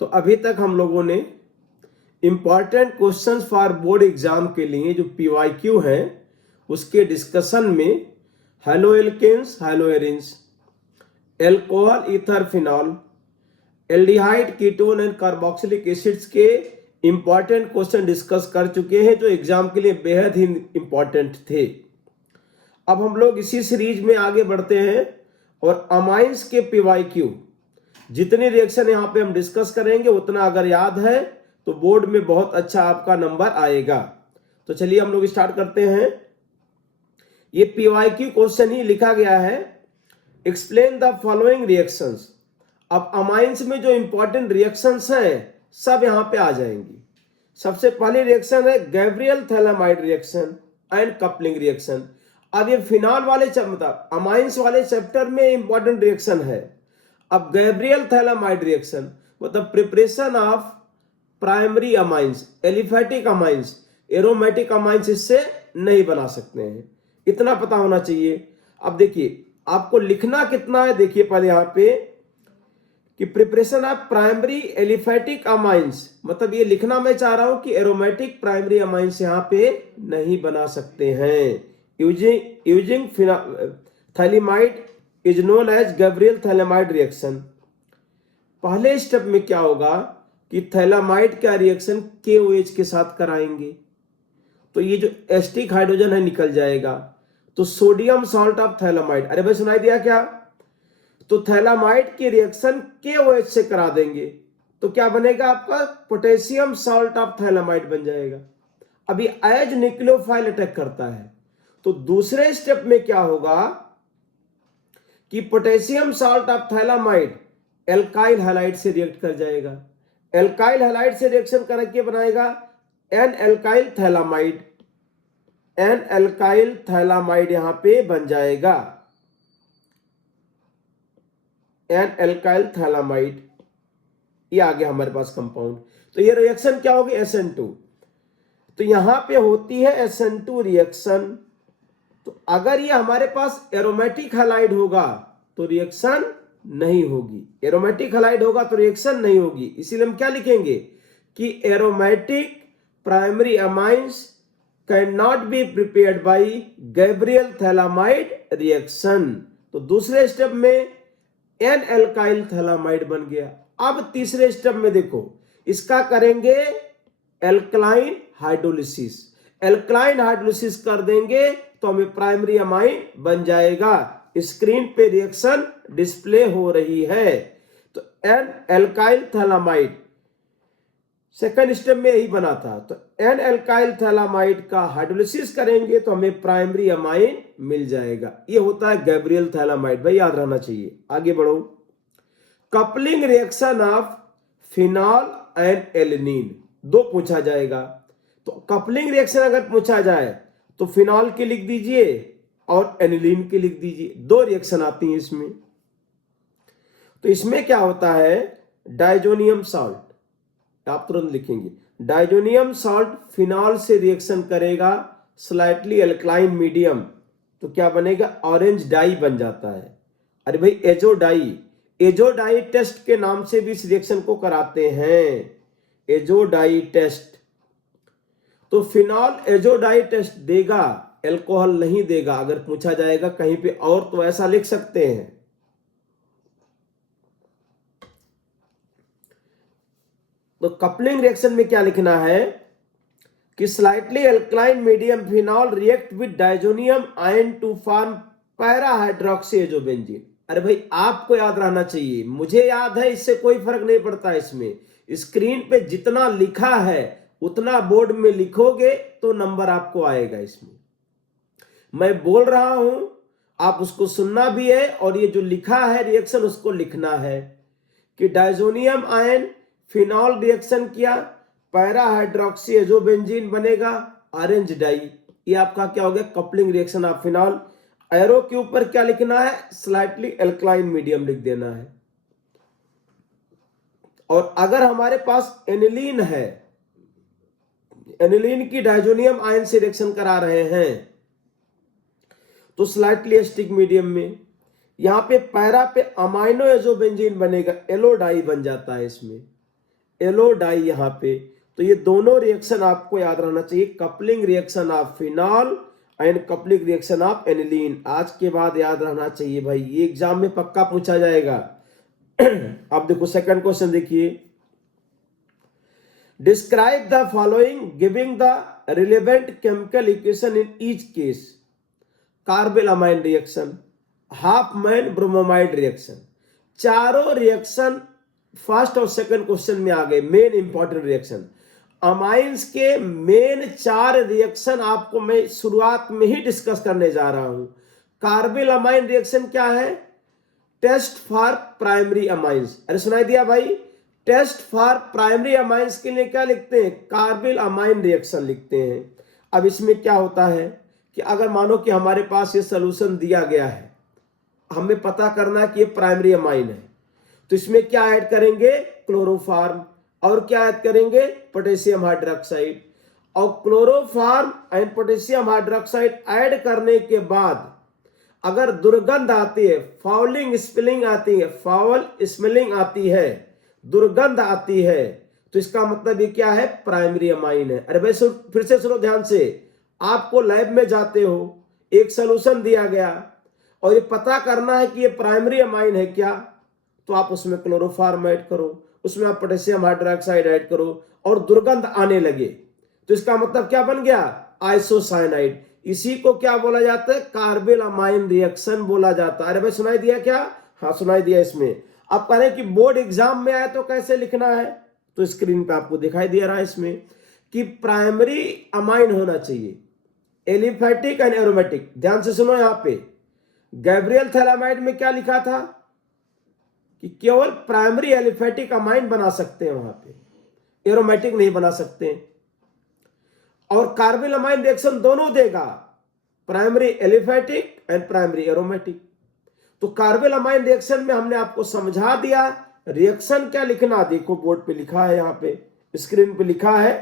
तो अभी तक हम लोगों ने important questions for board exam के लिए जो पीवाईक्यू है उसके डिस्कशन में halo alkanes, halo arenes, alcohol, ether, phenol, aldehyde, ketone and carboxylic acids के इंपॉर्टेंट क्वेश्चन डिस्कस कर चुके हैं जो एग्जाम के लिए बेहद ही इंपॉर्टेंट थे। अब हम लोग इसी सीरीज में आगे बढ़ते हैं और अमाइंस के पीवाईक्यू जितने रिएक्शन यहाँ पे हम डिस्कस करेंगे उतना अगर याद है तो बोर्ड में बहुत अच्छा आपका नंबर आएगा। तो चलिए हम लोग स्टार्ट करते हैं। ये पीवाईक्यू क्वेश्चन ही लिखा गया है, एक्सप्लेन द फॉलोइंग रिएक्शंस। अब अमाइंस में जो इंपॉर्टेंट रिएक्शंस हैं सब यहाँ पे आ जाएंगी। सबसे पहली रिएक्शन है Gabriel phthalimide reaction and coupling reaction. अब ये फिनॉल वाले मतलब अमाइंस वाले चैप्टर में इंपॉर्टेंट रिएक्शन है। अब गैब्रियल थैलामाइड रिएक्शन मतलब preparation of primary amines, aliphatic amines, aromatic amines इससे नहीं बना सकते हैं, इतना पता होना चाहिए। अब देखिए आपको लिखना कितना है, देखिए पहले यहाँ पे कि preparation of primary aliphatic amines, मतलब ये लिखना मैं चाह रहा हूं कि एरोमेटिक प्राइमरी अमाइंस यहाँ पे नहीं बना सकते हैं। Using phthalimide is known as Gabriel phthalimide reaction. पहले स्टेप में क्या होगा कि थैलामाइड का रिएक्शन KOH के साथ कराएंगे तो ये जो एस्टिक हाइड्रोजन है निकल जाएगा, तो सोडियम सॉल्ट ऑफ थैलामाइड, अरे भाई सुनाई दिया क्या? तो थैलामाइड की रिएक्शन KOH से करा देंगे तो क्या बनेगा आपका? पोटेशियम सॉल्ट ऑफ थैलामाइड बन जाएगा। अभी एज न्यूक्लियोफाइल अटैक करता है तो दूसरे स्टेप में क्या होगा कि potassium salt of phthalimide alkyl halide से रिएक्ट कर जाएगा। एल्काइल हैलाइड से रिएक्शन करके बनाएगा N alkyl phthalimide. N alkyl phthalimide यहां पे बन जाएगा, एन एल्काइल थैलामाइड। ये आ गया हमारे पास कंपाउंड। तो ये रिएक्शन क्या होगी? SN2। तो यहां पे होती है SN2 रिएक्शन। तो अगर ये हमारे पास एरोमेटिक हैलाइड होगा तो रिएक्शन नहीं होगी, एरोमेटिक हैलाइड होगा तो रिएक्शन नहीं होगी। इसीलिए हम क्या लिखेंगे कि aromatic primary amines can not be prepared by Gabriel phthalimide reaction. तो दूसरे स्टेप में एन एल्काइल थैलामाइड बन गया। अब तीसरे स्टेप में देखो इसका करेंगे एल्कलाइन हाइड्रोलिसिस। एल्कलाइन हाइड्रोलिसिस कर देंगे तो हमें प्राइमरी अमाइन बन जाएगा। स्क्रीन पे रिएक्शन डिस्प्ले हो रही है। तो N alkyl phthalimide second step में यही बना था। तो एन एल्काइल थैलामाइड का हाइड्रोलिसिस करेंगे तो हमें प्राइमरी अमाइन मिल जाएगा। ये होता है गैब्रियल थैलामाइड, भाई याद रहना चाहिए। आगे बढ़ो। Coupling reaction of phenol and alanine, दो पूछा जाएगा। तो कपलिंग रिएक्शन अगर पूछा जाए तो फिनॉल के लिख दीजिए और एनिलीन के लिख दीजिए। दो रिएक्शन आती हैं इसमें। तो इसमें क्या होता है, डाइजोनियम सॉल्ट, आप तुरंत लिखेंगे डाइजोनियम सॉल्ट फिनॉल से रिएक्शन करेगा स्लाइटली एल्कलाइन मीडियम, तो क्या बनेगा? ऑरेंज डाई बन जाता है। अरे भाई एजोडाई, एजोडाई टेस्ट के नाम से भी इस रिएक्शन को कराते हैं, एजोडाई टेस्ट। तो फिनॉल एजोडाई टेस्ट देगा, एल्कोहल नहीं देगा। अगर पूछा जाएगा कहीं पे और तो ऐसा लिख सकते हैं। तो कपलिंग रिएक्शन में क्या लिखना है कि slightly alkaline medium phenol react with diazonium ion to form para hydroxy azobenzene. अरे भाई आपको याद रहना चाहिए, मुझे याद है, इससे कोई फर्क नहीं पड़ता। इसमें स्क्रीन पे जितना लिखा है उतना बोर्ड में लिखोगे तो नंबर आपको आएगा। इसमें मैं बोल रहा हूं, आप उसको सुनना भी है और ये जो लिखा है रिएक्शन उसको लिखना है कि डाइजोनियम आयन फिनॉल रिएक्शन किया, पैरा हाइड्रोक्सी एजोबेंजीन बनेगा ऑरेंज डाई। ये आपका क्या हो गया? Coupling reaction of phenol. Arrow के ऊपर क्या लिखना है? स्लाइटली एल्कलाइन मीडियम लिख देना है। और अगर हमारे पास एनिलीन है, एनिलीन की डाइजोनियम आयन से रिएक्शन करा रहे हैं तो स्लाइटली एस्टिक मीडियम में, यहां पे पैरा पे अमाइनो एजोबेंजीन बनेगा, एलो डाई बन जाता है इसमें। येलो डाई यहाँ पे। तो ये दोनों रिएक्शन आपको याद रहना चाहिए, coupling reaction of phenol and coupling reaction of aniline. आज के बाद याद रहना चाहिए भाई, ये एग्जाम में पक्का पूछा जाएगा। अब देखो सेकंड क्वेश्चन देखिए, describe the following giving the relevant chemical equation in each case. Carbylamine reaction, Hofmann bromamide reaction, चारों रिएक्शन फर्स्ट और सेकंड क्वेश्चन में आ गए, मेन इंपॉर्टेंट रिएक्शन। अमाइंस के मेन 4 रिएक्शन आपको मैं शुरुआत में ही डिस्कस करने जा रहा हूं। कार्बेलामाइन रिएक्शन क्या है? Test for primary amines. अरे सुनाई दिया भाई? टेस्ट फॉर प्राइमरी अमाइंस के लिए क्या लिखते हैं? कार्बेलामाइन रिएक्शन लिखते हैं। अब इसमें क्या होता है कि अगर मानो कि हमारे पास ये सोल्यूशन दिया गया है, हमें पता करना है कि ये प्राइमरी अमाइन है, तो इसमें क्या ऐड करेंगे? क्लोरोफॉर्म। और क्या ऐड करेंगे? Potassium hydroxide. और chloroform and potassium hydroxide add करने के बाद अगर दुर्गंध आती है, फाउलिंग स्मेलिंग आती है, फाउल स्मेलिंग आती है, दुर्गंध आती है, तो इसका मतलब ये क्या है? प्राइमरी अमाइन है। अरे भाई फिर से सुनो ध्यान से, आपको लैब में जाते हो, एक सोल्यूशन दिया गया और ये पता करना है कि ये प्राइमरी अमाइन है क्या, तो आप उसमें क्लोरोफॉर्म ऐड करो, उसमें आप पोटेशियम हाइड्रोक्साइड ऐड करो और दुर्गंध आने लगे, तो इसका मतलब क्या बन गया? आइसोसाइनाइड। इसी को क्या बोला जाता है? कार्बेलामाइन रिएक्शन बोला जाता है। अरे भाई सुनाई दिया क्या? हाँ सुनाई दिया। इसमें आप कह रहे हैं कि बोर्ड एग्जाम में आए तो कैसे लिखना है, तो स्क्रीन पे आपको दिखाई दे रहा है इसमें कि प्राइमरी अमाइन होना चाहिए, एलिफेटिक एंड एरोमेटिक। ध्यान से सुनो, यहां पे गैब्रियल थैलामाइड में क्या लिखा था कि केवल प्राइमरी एलिफेटिक अमाइन बना सकते हैं, वहां पे एरोमेटिक नहीं बना सकते। और कार्बेलामाइन रिएक्शन दोनों देगा, primary aliphatic and primary aromatic. तो कार्बेलामाइन रिएक्शन में हमने आपको समझा दिया रिएक्शन क्या लिखना। देखो बोर्ड पे लिखा है, यहां पे स्क्रीन पे लिखा है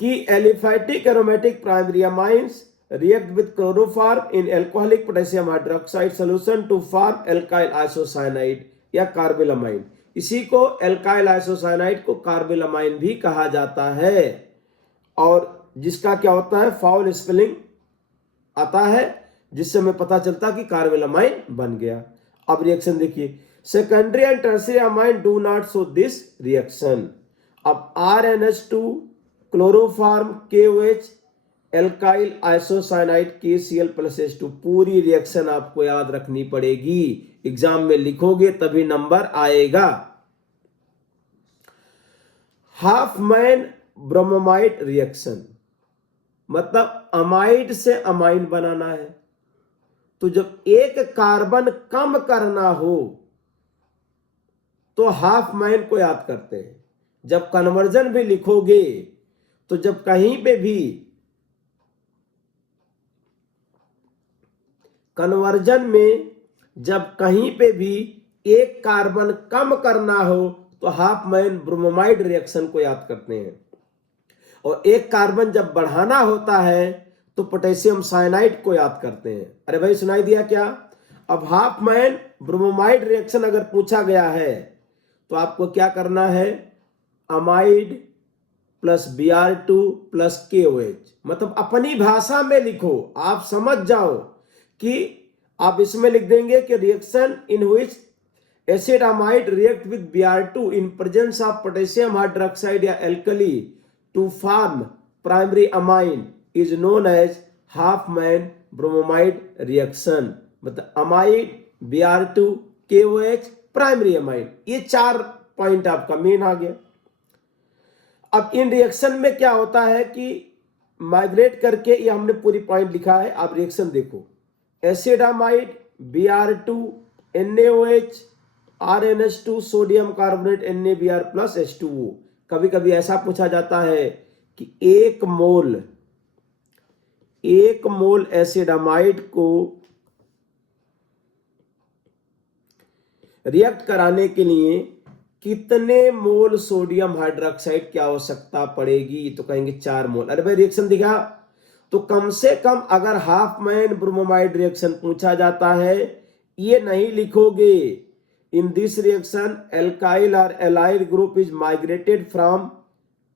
कि aliphatic aromatic primary amines react with chloroform in alcoholic potassium hydroxide solution to form alkyl isocyanide या कार्बेलामाइन। इसी को एल्काइल आइसोसाइनाइड को कार्बेलामाइन भी कहा जाता है, और जिसका क्या होता है? फाउल स्पेलिंग आता है, जिससे हमें पता चलता कि कार्बेलामाइन बन गया। अब रिएक्शन देखिए, secondary and tertiary amine do not show this reaction. अब RnH2 chloroform KOH alkyl isocyanide KCl+H2, पूरी रिएक्शन आपको याद रखनी पड़ेगी, एग्जाम में लिखोगे तभी नंबर आएगा। हाफ मैन ब्रोमोमाइड रिएक्शन मतलब अमाइड से अमाइन बनाना है। तो जब एक कार्बन कम करना हो तो हाफ मैन को याद करते हैं। जब कन्वर्जन भी लिखोगे तो जब कहीं पे भी कन्वर्जन में जब कहीं पे भी एक कार्बन कम करना हो तो हाफ मैन ब्रोमोमाइड रिएक्शन को याद करते हैं, और एक कार्बन जब बढ़ाना होता है तो पोटेशियम साइनाइड को याद करते हैं। अरे भाई सुनाई दिया क्या? अब हाफ मैन ब्रोमोमाइड रिएक्शन अगर पूछा गया है तो आपको क्या करना है? Amide plus Br2 plus KOH, मतलब अपनी भाषा में लिखो, आप समझ जाओ कि आप इसमें लिख देंगे कि reaction in which acid amide react with Br2 in presence of potassium hydroxide या alkali to form primary amine is known as Hofmann bromamide reaction. मतलब amide, Br2, KOH, primary amine, ये 4 पॉइंट आपका main आ गया। अब इन reaction में क्या होता है कि माइग्रेट करके, ये हमने पूरी पॉइंट लिखा है, आप रिएक्शन देखो। एसिडामाइड, Br2, NaOH, RnH2, sodium carbonate NaBr plus H2O। कभी कभी ऐसा पूछा जाता है कि एक मोल एसिडामाइड को रिएक्ट कराने के लिए कितने मोल सोडियम हाइड्रोक्साइड की आवश्यकता पड़ेगी? तो कहेंगे 4 मोल। अरे भाई रिएक्शन दिखा, तो कम से कम अगर हाफ मैन ब्रोमोमाइड रिएक्शन पूछा जाता है, ये नहीं लिखोगे In this reaction, alkyl or allyl group is migrated from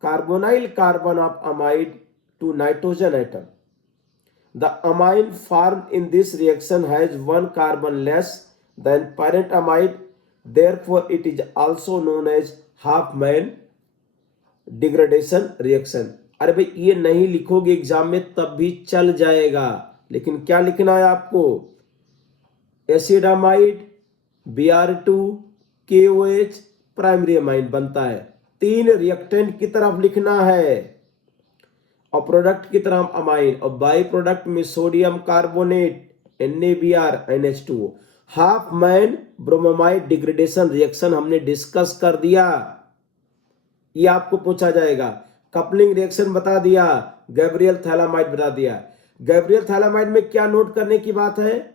carbonyl carbon of amide to nitrogen atom. The amine formed in this reaction has one carbon less than parent amide. Therefore, it is also known as Huffman degradation reaction. अरे भाई ये नहीं लिखोगे exam में तब भी चल जाएगा, लेकिन क्या लिखना है आपको? एसिडामाइड, Br2, KOH, प्राइमरी अमाइन बनता है। 3 रिएक्टेंट की तरफ लिखना है और प्रोडक्ट की तरफ अमाइन, और बाई प्रोडक्ट में sodium carbonate NaBr NH2O। Hopman bromamide degradation reaction हमने डिस्कस कर दिया, ये आपको पूछा जाएगा। कपलिंग रिएक्शन बता दिया, गैब्रियल थैलामाइड बता दिया। गैब्रियल थैलामाइड में क्या नोट करने की बात है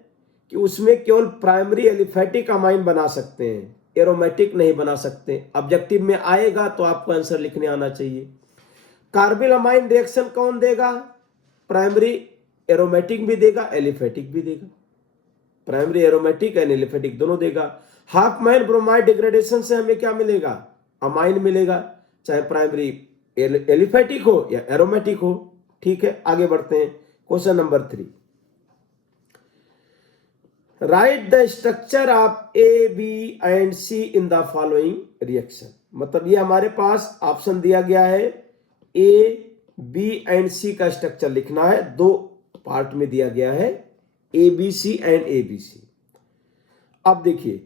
कि उसमें केवल प्राइमरी एलिफेटिक अमाइन बना सकते हैं, एरोमेटिक नहीं बना सकते। ऑब्जेक्टिव में आएगा तो आपको आंसर लिखने आना चाहिए। कार्बिल अमाइन रिएक्शन कौन देगा? प्राइमरी एरोमेटिक भी देगा, एलिफेटिक भी देगा। प्राइमरी एरोमेटिक एंड एलिफेटिक दोनों देगा। हाफमैन ब्रोमाइड डिग्रेडेशन से हमें क्या मिलेगा? अमाइन मिलेगा, चाहे प्राइमरी एलिफेटिक हो या एरोमेटिक हो। ठीक है, आगे बढ़ते हैं। Question number 3, write the structure of A, B and C in the following reaction. मतलब ये हमारे पास ऑप्शन दिया गया है, ए, बी एंड सी का स्ट्रक्चर लिखना है। 2 पार्ट में दिया गया है, ABC एंड ABC। अब देखिए,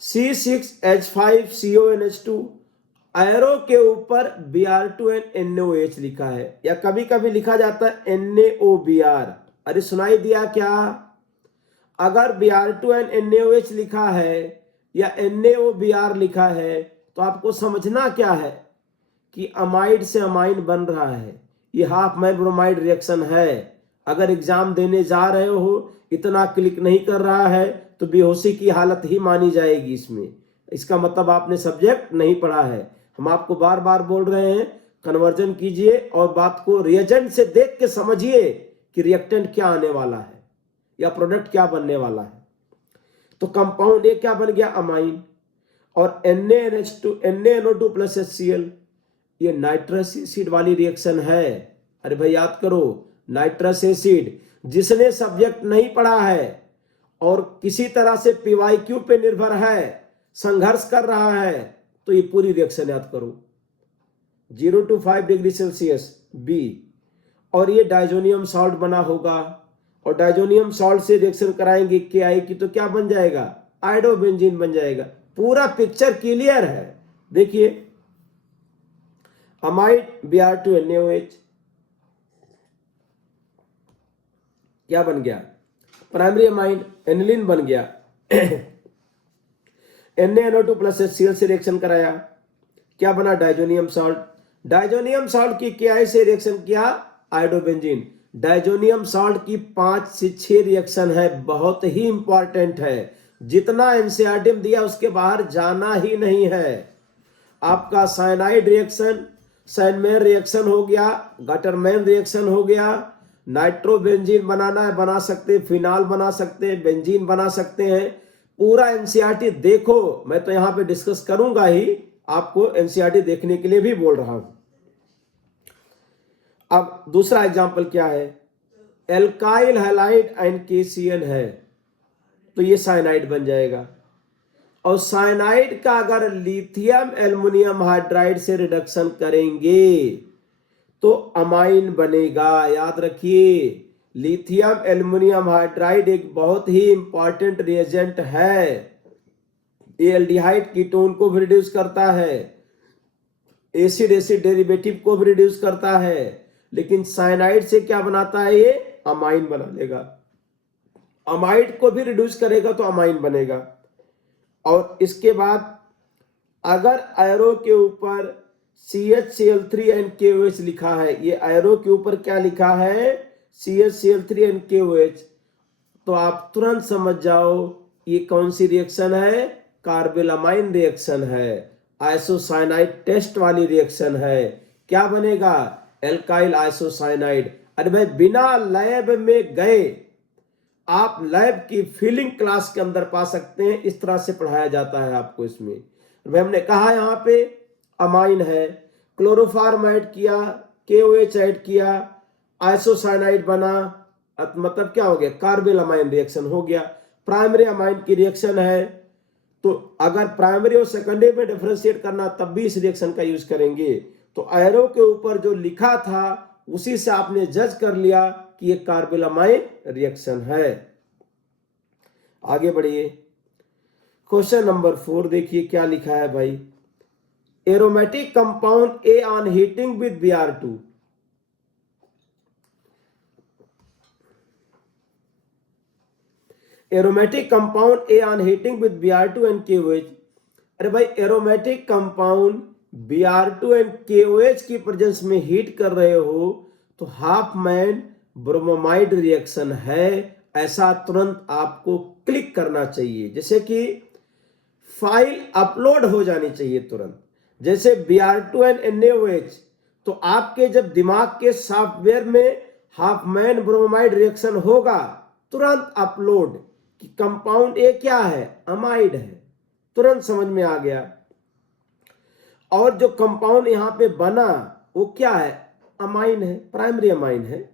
C6H5CONH2 एरो के ऊपर Br2 एंड NaOH लिखा है, या कभी कभी लिखा जाता है NaOBr। अरे सुनाई दिया क्या? अगर Br2 एंड NaOH लिखा है या NaOBr लिखा है तो आपको समझना क्या है कि अमाइड से अमाइन बन रहा है। ये हाफमैन ब्रोमाइड रिएक्शन है। अगर एग्जाम देने जा रहे हो, इतना क्लिक नहीं कर रहा है तो बेहोशी की हालत ही मानी जाएगी इसमें। इसका मतलब आपने सब्जेक्ट नहीं पढ़ा है। हम आपको बार बार बोल रहे हैं, कन्वर्जन कीजिए और बात को रिएजेंट से देख के समझिए कि रिएक्टेंट क्या आने वाला है या प्रोडक्ट क्या बनने वाला है। तो कंपाउंड ए क्या बन गया? अमाइन। और NaNO2 प्लस HCl, ये नाइट्रस एसिड वाली रिएक्शन है। अरे भाई याद करो, नाइट्रस एसिड। जिसने सब्जेक्ट नहीं पढ़ा है और किसी तरह से PYQ पे निर्भर है, संघर्ष कर रहा है, तो ये पूरी रिएक्शन याद करो। 0 to 5 डिग्री सेल्सियस B, और ये डाइजोनियम सॉल्ट बना होगा, और डाइजोनियम सॉल्ट से रिएक्शन कराएंगे KI की, तो क्या बन जाएगा? आयोडोबेंजीन बन जाएगा। पूरा पिक्चर क्लियर है। देखिए, अमाइड Br2 NaOH क्या बन गया? प्राइमरी अमाइन एनिलीन बन गया। NaNO2 प्लस HCl से रिएक्शन कराया, क्या बना? Diazonium salt. डाइजोनियम सॉल्ट की KI से रिएक्शन किया, आयोडोबेंजीन। डाइजोनियम सॉल्ट की 5 से 6 रिएक्शन है, बहुत ही इंपॉर्टेंट है। जितना एनसीईआरटी में दिया उसके बाहर जाना ही नहीं है। आपका साइनाइड रिएक्शन, सैनमैन रिएक्शन हो गया, गटरमैन रिएक्शन हो गया, नाइट्रोबेंजीन बनाना है बना सकते हैं, फिनाल बना सकते हैं, बेंजीन बना सकते हैं। पूरा एनसीईआरटी देखो। मैं तो यहां पे डिस्कस करूंगा ही, आपको एनसीईआरटी देखने के लिए भी बोल रहा हूं। अब दूसरा एग्जांपल क्या है? एल्काइल हैलाइड एंड KCN है, तो ये साइनाइड बन जाएगा। और साइनाइड का अगर लिथियम एल्युमिनियम हाइड्राइड से रिडक्शन करेंगे तो अमाइन बनेगा। याद रखिए, लिथियम एल्युमिनियम हाइड्राइड एक बहुत ही इंपॉर्टेंट रिएजेंट है। ये एल्डिहाइड कीटोन को भी रिड्यूस करता है, एसिड एसिड डेरिवेटिव को भी रिड्यूस करता है, लेकिन साइनाइड से क्या बनाता है? ये अमाइन बना देगा। अमाइड को भी रिड्यूस करेगा तो अमाइन बनेगा। और इसके बाद अगर एरो के ऊपर CHCl3 एंड KOH लिखा है, ये एरो के ऊपर क्या लिखा है? CHCl3 एंड KOH, तो आप तुरंत समझ जाओ ये कौन सी रिएक्शन है? कार्बिलमाइन रिएक्शन है, आइसोसाइनाइड टेस्ट वाली रिएक्शन है। क्या बनेगा? Alkyl isocyanide. अरे भाई बिना लैब में गए आप लैब की फीलिंग क्लास के अंदर पा सकते हैं। इस तरह से पढ़ाया जाता है आपको इसमें। हमने कहा यहाँ पे अमाइन है, क्लोरोफार्माइड किया, KOH ऐड किया, आइसोसाइनाइड बना, मतलब क्या हो गया, कार्बिल अमाइन रिएक्शन हो गया। प्राइमरी अमाइन की रिएक्शन है, तो अगर प्राइमरी और सेकेंडरी में डिफरेंशिएट करना तब भी इस रिएक्शन का यूज करेंगे। तो एरो के ऊपर जो लिखा था उसी से आपने जज कर लिया कि ये कार्बिल अमाइन रिएक्शन है। आगे बढ़िए, क्वेश्चन नंबर 4 देखिए क्या लिखा है भाई। Aromatic compound A on heating with Br2, aromatic compound A on heating with Br2 and KOH। अरे भाई aromatic compound Br2 and KOH की प्रेजेंस में हीट कर रहे हो तो हाफमैन ब्रोमोमाइड रिएक्शन है, ऐसा तुरंत आपको क्लिक करना चाहिए। जैसे कि फाइल अपलोड हो जानी चाहिए तुरंत, जैसे Br2 एंड NaOH, तो आपके जब दिमाग के सॉफ्टवेयर में हाफमैन ब्रोमोमाइड रिएक्शन होगा तुरंत अपलोड कि कंपाउंड ए क्या है, अमाइड है, तुरंत समझ में आ गया। और जो कंपाउंड यहां पे बना वो क्या है, अमाइन है, प्राइमरी अमाइन है।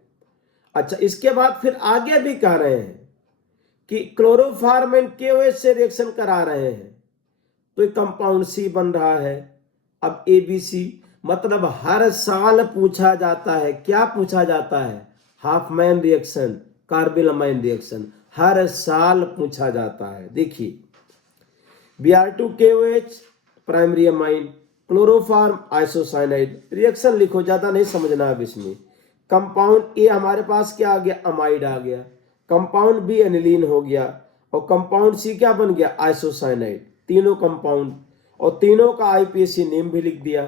अच्छा, इसके बाद फिर आगे भी कह रहे हैं कि क्लोरोफार्म KOH से रिएक्शन करा रहे हैं तो ये कंपाउंड सी बन रहा है। अब ABC, मतलब हर साल पूछा जाता है, क्या पूछा जाता है, Hofmann reaction, carbylamine reaction, हर साल पूछा जाता है। देखिए Br2 KOH primary amine, chloroform isocyanide, reaction लिखो, ज्यादा नहीं समझना अब इसमें। कंपाउंड ए हमारे पास क्या आ गया, अमाइड आ गया, कंपाउंड बी एनिलीन हो गया, और कंपाउंड सी क्या बन गया, आइसोसाइनाइड। तीनों कंपाउंड और तीनों का IPAC नेम भी लिख दिया।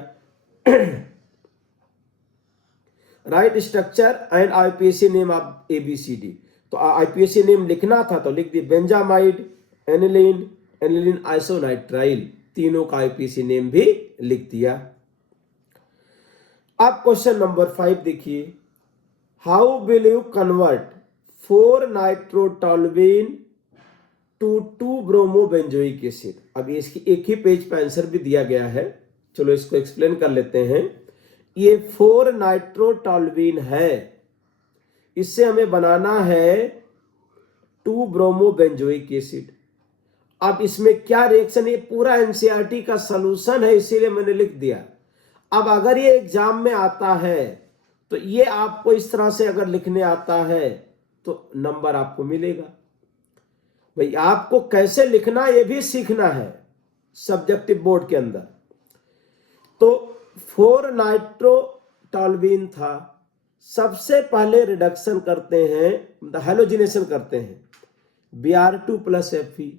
Right structure and IPAC name of ABCD। तो IPAC नेम लिखना था तो लिख दी, बेंजामाइड, एनिलीन, एनिलीन आइसोनाइट्राइल, तीनों का IPAC नेम भी लिख दिया। अब क्वेश्चन नंबर 5 देखिए, how will you convert 4 nitrotoluene to 2 bromobenzoic acid. अब इसकी एक ही पेज पर आंसर भी दिया गया है, चलो इसको एक्सप्लेन कर लेते हैं। ये 4 नाइट्रोटोल्यूएन है, इससे हमें बनाना है 2 ब्रोमोबेंजोइक एसिड। अब इसमें क्या रिएक्शन, ये पूरा NCERT का सॉल्यूशन है इसीलिए मैंने लिख दिया। अब अगर ये एग्जाम में आता है तो ये आपको इस तरह से अगर लिखने आता है तो नंबर आपको मिलेगा। भाई आपको कैसे लिखना ये भी सीखना है सब्जेक्टिव बोर्ड के अंदर। तो 4 नाइट्रोटोल्यूएन था, सबसे पहले रिडक्शन करते हैं, हेलोजिनेशन करते हैं, Br2 + Fe,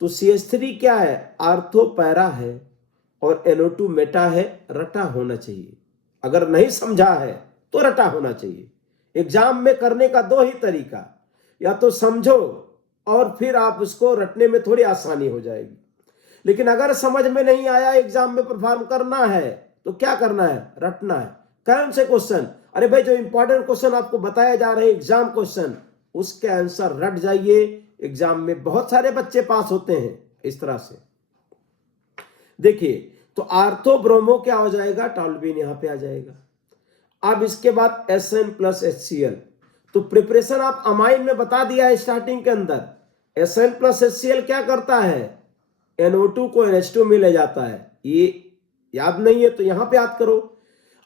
तो CH3 क्या है, आर्थो पैरा है, और NO2 मेटा है, रटा होना चाहिए। अगर नहीं समझा है तो रटा होना चाहिए। एग्जाम में करने का 2 ही तरीका, या तो समझो और फिर आप उसको रटने में थोड़ी आसानी हो जाएगी, लेकिन अगर समझ में नहीं आया, एग्जाम में परफॉर्म करना है तो क्या करना है, रटना है। कौन से क्वेश्चन, अरे भाई जो इंपॉर्टेंट क्वेश्चन आपको बताया जा रहे हैं एग्जाम क्वेश्चन, उसके आंसर रट जाइए, एग्जाम में बहुत सारे बच्चे पास होते हैं इस तरह से। देखिए तो आर्थो ब्रोमो क्या हो जाएगा, टोल्यूएन यहां पे आ जाएगा। अब इसके बाद SN + HCl, तो प्रिपरेशन आप अमाइन में बता दिया है स्टार्टिंग के अंदर। SN + HCl क्या करता है, NO2 को NH2 में ले जाता है। ये याद नहीं है तो यहां पे याद करो।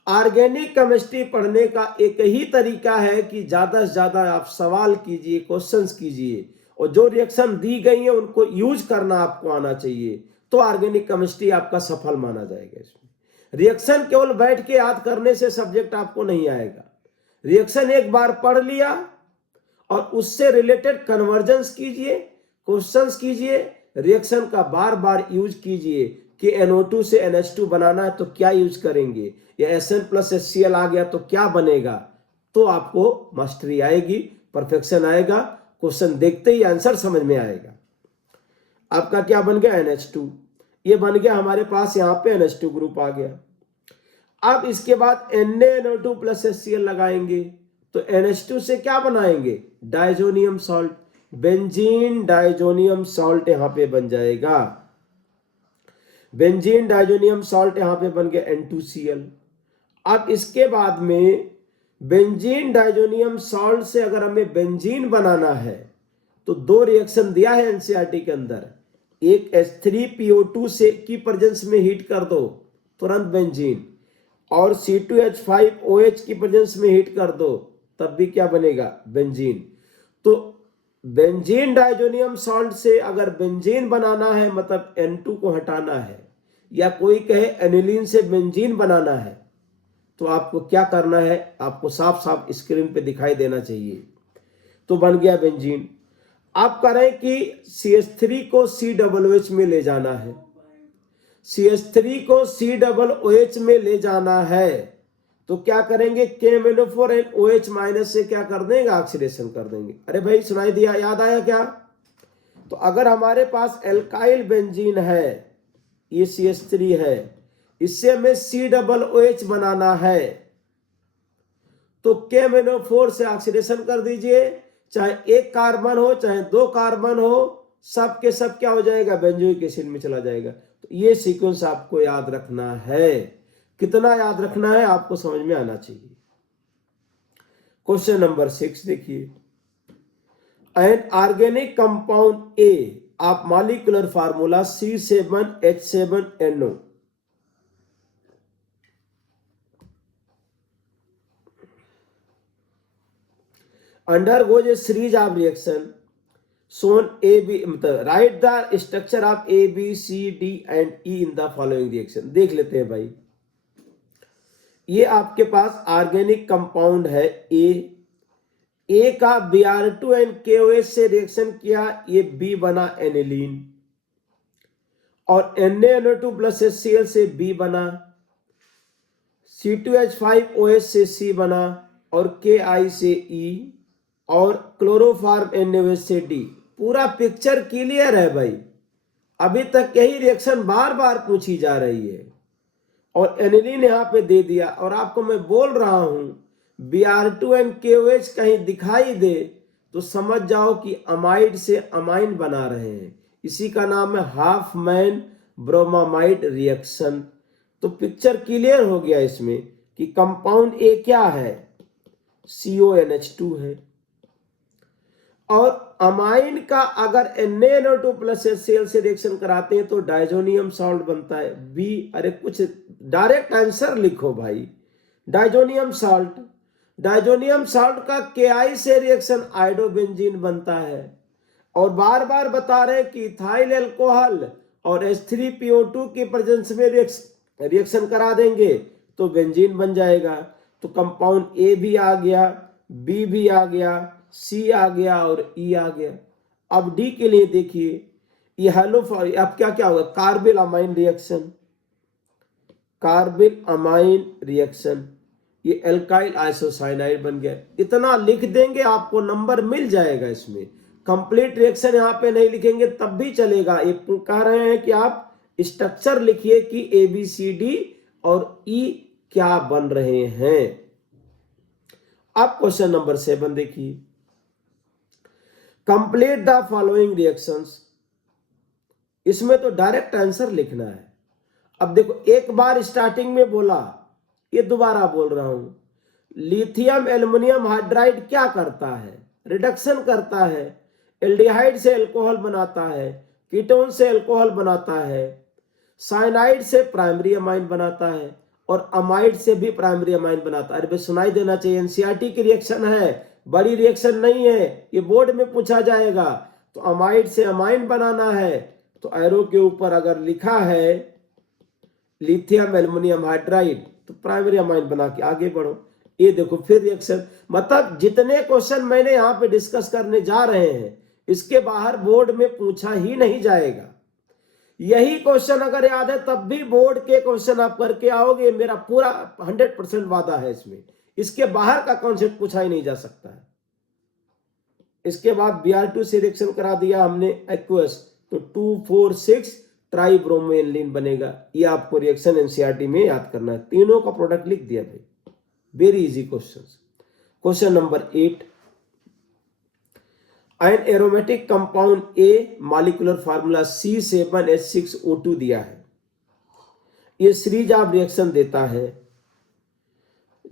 ऑर्गेनिक केमिस्ट्री पढ़ने का एक ही तरीका है कि ज्यादा से ज्यादा आप सवाल कीजिए, क्वेश्चंस कीजिए, और जो रिएक्शन दी गई है उनको यूज करना आपको आना चाहिए, तो ऑर्गेनिक केमिस्ट्री आपका सफल माना जाएगा। इसमें रिएक्शन केवल बैठ के याद करने से सब्जेक्ट आपको नहीं आएगा। रिएक्शन एक बार पढ़ लिया और उससे रिलेटेड कन्वर्जन्स कीजिए, क्वेश्चंस कीजिए, रिएक्शन का बार बार यूज कीजिए कि NO2 से NH2 बनाना है तो क्या यूज करेंगे, या SN + HCl आ गया तो क्या बनेगा, तो आपको मास्टरी आएगी, परफेक्शन आएगा, क्वेश्चन देखते ही आंसर समझ में आएगा। आपका क्या बन गया, NH2, ये बन गया हमारे पास, यहाँ पे NH2 ग्रुप आ गया। अब इसके बाद NaNO2 + HCl लगाएंगे तो NH2 से क्या बनाएंगे, diazonium salt, benzene diazonium salt यहां पे बन जाएगा। बेंजीन डाइजोनियम सॉल्ट यहां पे बन गया N2Cl। अब इसके बाद में बेंजीन डाइजोनियम सॉल्ट से अगर हमें बेंजीन बनाना है तो दो रिएक्शन दिया है एनसीईआरटी के अंदर। एक H3PO2 से की प्रेजेंस में हीट कर दो तुरंत बेंजीन, और C2H5OH की प्रेजेंस में हीट कर दो तब भी क्या बनेगा, बेंजीन। तो बेंजीन डाइजोनियम सॉल्ट से अगर बेंजीन बनाना है मतलब N2 को हटाना है, या कोई कहे एनिलीन से बेंजीन बनाना है, तो आपको क्या करना है, आपको साफ साफ स्क्रीन पे दिखाई देना चाहिए। तो बन गया बेंजीन। आप करें कि CH3 को COOH में ले जाना है, CH3 को COOH में ले जाना है, तो क्या करेंगे, KMnO4 and OH माइनस से क्या कर देंगे, ऑक्सीडेशन कर देंगे। अरे भाई सुनाई दिया, याद आया क्या? तो अगर हमारे पास एल्काइल बेंजीन है, ये CH3 है, इससे हमें COOH बनाना है, तो KMnO4 से ऑक्सीडेशन कर दीजिए, चाहे एक कार्बन हो चाहे दो कार्बन हो, सब के सब क्या हो जाएगा, बेंजोइक एसिड में चला जाएगा। तो ये सीक्वेंस आपको याद रखना है। कितना याद रखना है आपको समझ में आना चाहिए। क्वेश्चन नंबर 6 देखिए, an organic compound A of molecular formula C7H7NO undergoes a series of reaction shown A B, मतलब write the structure of A B C D and E in the following reaction। देख लेते हैं भाई, ये आपके पास organic compound है ए का Br2 and KOH से रिएक्शन किया, ये B बना एनिलीन, और NaNO2 प्लस HCl से B बना, C2H5OH से C बना, और Ki से E, और क्लोरोफॉर्म NaOH से D। पूरा पिक्चर क्लियर है भाई, अभी तक यही रिएक्शन बार बार पूछी जा रही है, और एनिलीन यहां पे दे दिया, और आपको मैं बोल रहा हूं Br2 and KOH कहीं दिखाई दे तो समझ जाओ कि अमाइड से अमाइन बना रहे हैं। इसी का नाम है हाफमैन ब्रोमामाइड रिएक्शन। तो पिक्चर क्लियर हो गया इसमें कि कंपाउंड ए क्या है, CONH2 है, और अमाइन का अगर NaNO2 प्लस HCl से रिएक्शन कराते हैं तो डाइजोनियम सॉल्ट बनता है बी। अरे कुछ डायरेक्ट आंसर लिखो भाई, डाइजोनियम सॉल्ट। डाइजोनियम सॉल्ट का Ki से रिएक्शन आइडोबेंजीन बनता है, और बार बार बता रहे हैं कि इथाइल अल्कोहल और H3PO2 की प्रेजेंस में रिएक्शन करा देंगे तो बेंजीन बन जाएगा। तो कंपाउंड ए भी आ गया, बी भी आ गया, सी आ गया, और ई आ गया। अब डी के लिए देखिए, ये हेलो, अब क्या क्या होगा, carbyl amine reaction, carbylamine reaction, ये एल्काइल आइसोसाइनाइड बन गया। इतना लिख देंगे आपको नंबर मिल जाएगा इसमें। कंप्लीट रिएक्शन यहाँ पे नहीं लिखेंगे तब भी चलेगा, ये कह रहे हैं कि आप स्ट्रक्चर लिखिए कि ABCD और E क्या बन रहे हैं। अब क्वेश्चन नंबर 7 देखिए, कंप्लीट द फॉलोइंग रिएक्शंस। इसमें तो डायरेक्ट आंसर लिखना है। अब देखो, एक बार स्टार्टिंग में बोला, ये दोबारा बोल रहा हूं, लिथियम एल्युमिनियम हाइड्राइड क्या करता है, रिडक्शन करता है, एल्डिहाइड से अल्कोहल बनाता है, कीटोन से अल्कोहल बनाता है, साइनाइड से प्राइमरी अमाइन बनाता है, और अमाइड से भी प्राइमरी अमाइन बनाता है। अरे सुनाई देना चाहिए, एनसीईआरटी की रिएक्शन है, बड़ी रिएक्शन नहीं है, ये बोर्ड में पूछा जाएगा। तो अमाइड से अमाइन बनाना है, तो एरो के ऊपर अगर लिखा है लिथियम एल्युमिनियम हाइड्राइड तो प्राइमरी अमाइन बना के आगे बढ़ो। ये देखो फिर रिएक्शन, मतलब जितने क्वेश्चन मैंने यहाँ पे डिस्कस करने जा रहे हैं इसके बाहर बोर्ड में पूछा ही नहीं जाएगा। यही क्वेश्चन अगर याद है तब भी बोर्ड के क्वेश्चन आप करके आओगे, मेरा पूरा 100% वादा है इसमें। इसके बाहर का कॉन्सेप्ट पूछा ही नहीं जा सकता है। इसके बाद Br2 से रिएक्शन करा दिया हमने एक्वस, तो 2,4,6 ट्राइब्रोमेलिन बनेगा। ये आपको रिएक्शन एनसीईआरटी में याद करना है। तीनों का प्रोडक्ट लिख दिया भाई, very easy question. Question number 8, an aromatic compound A molecular formula C7H6O2 दिया है। ये सीरीज ऑफ रिएक्शन देता है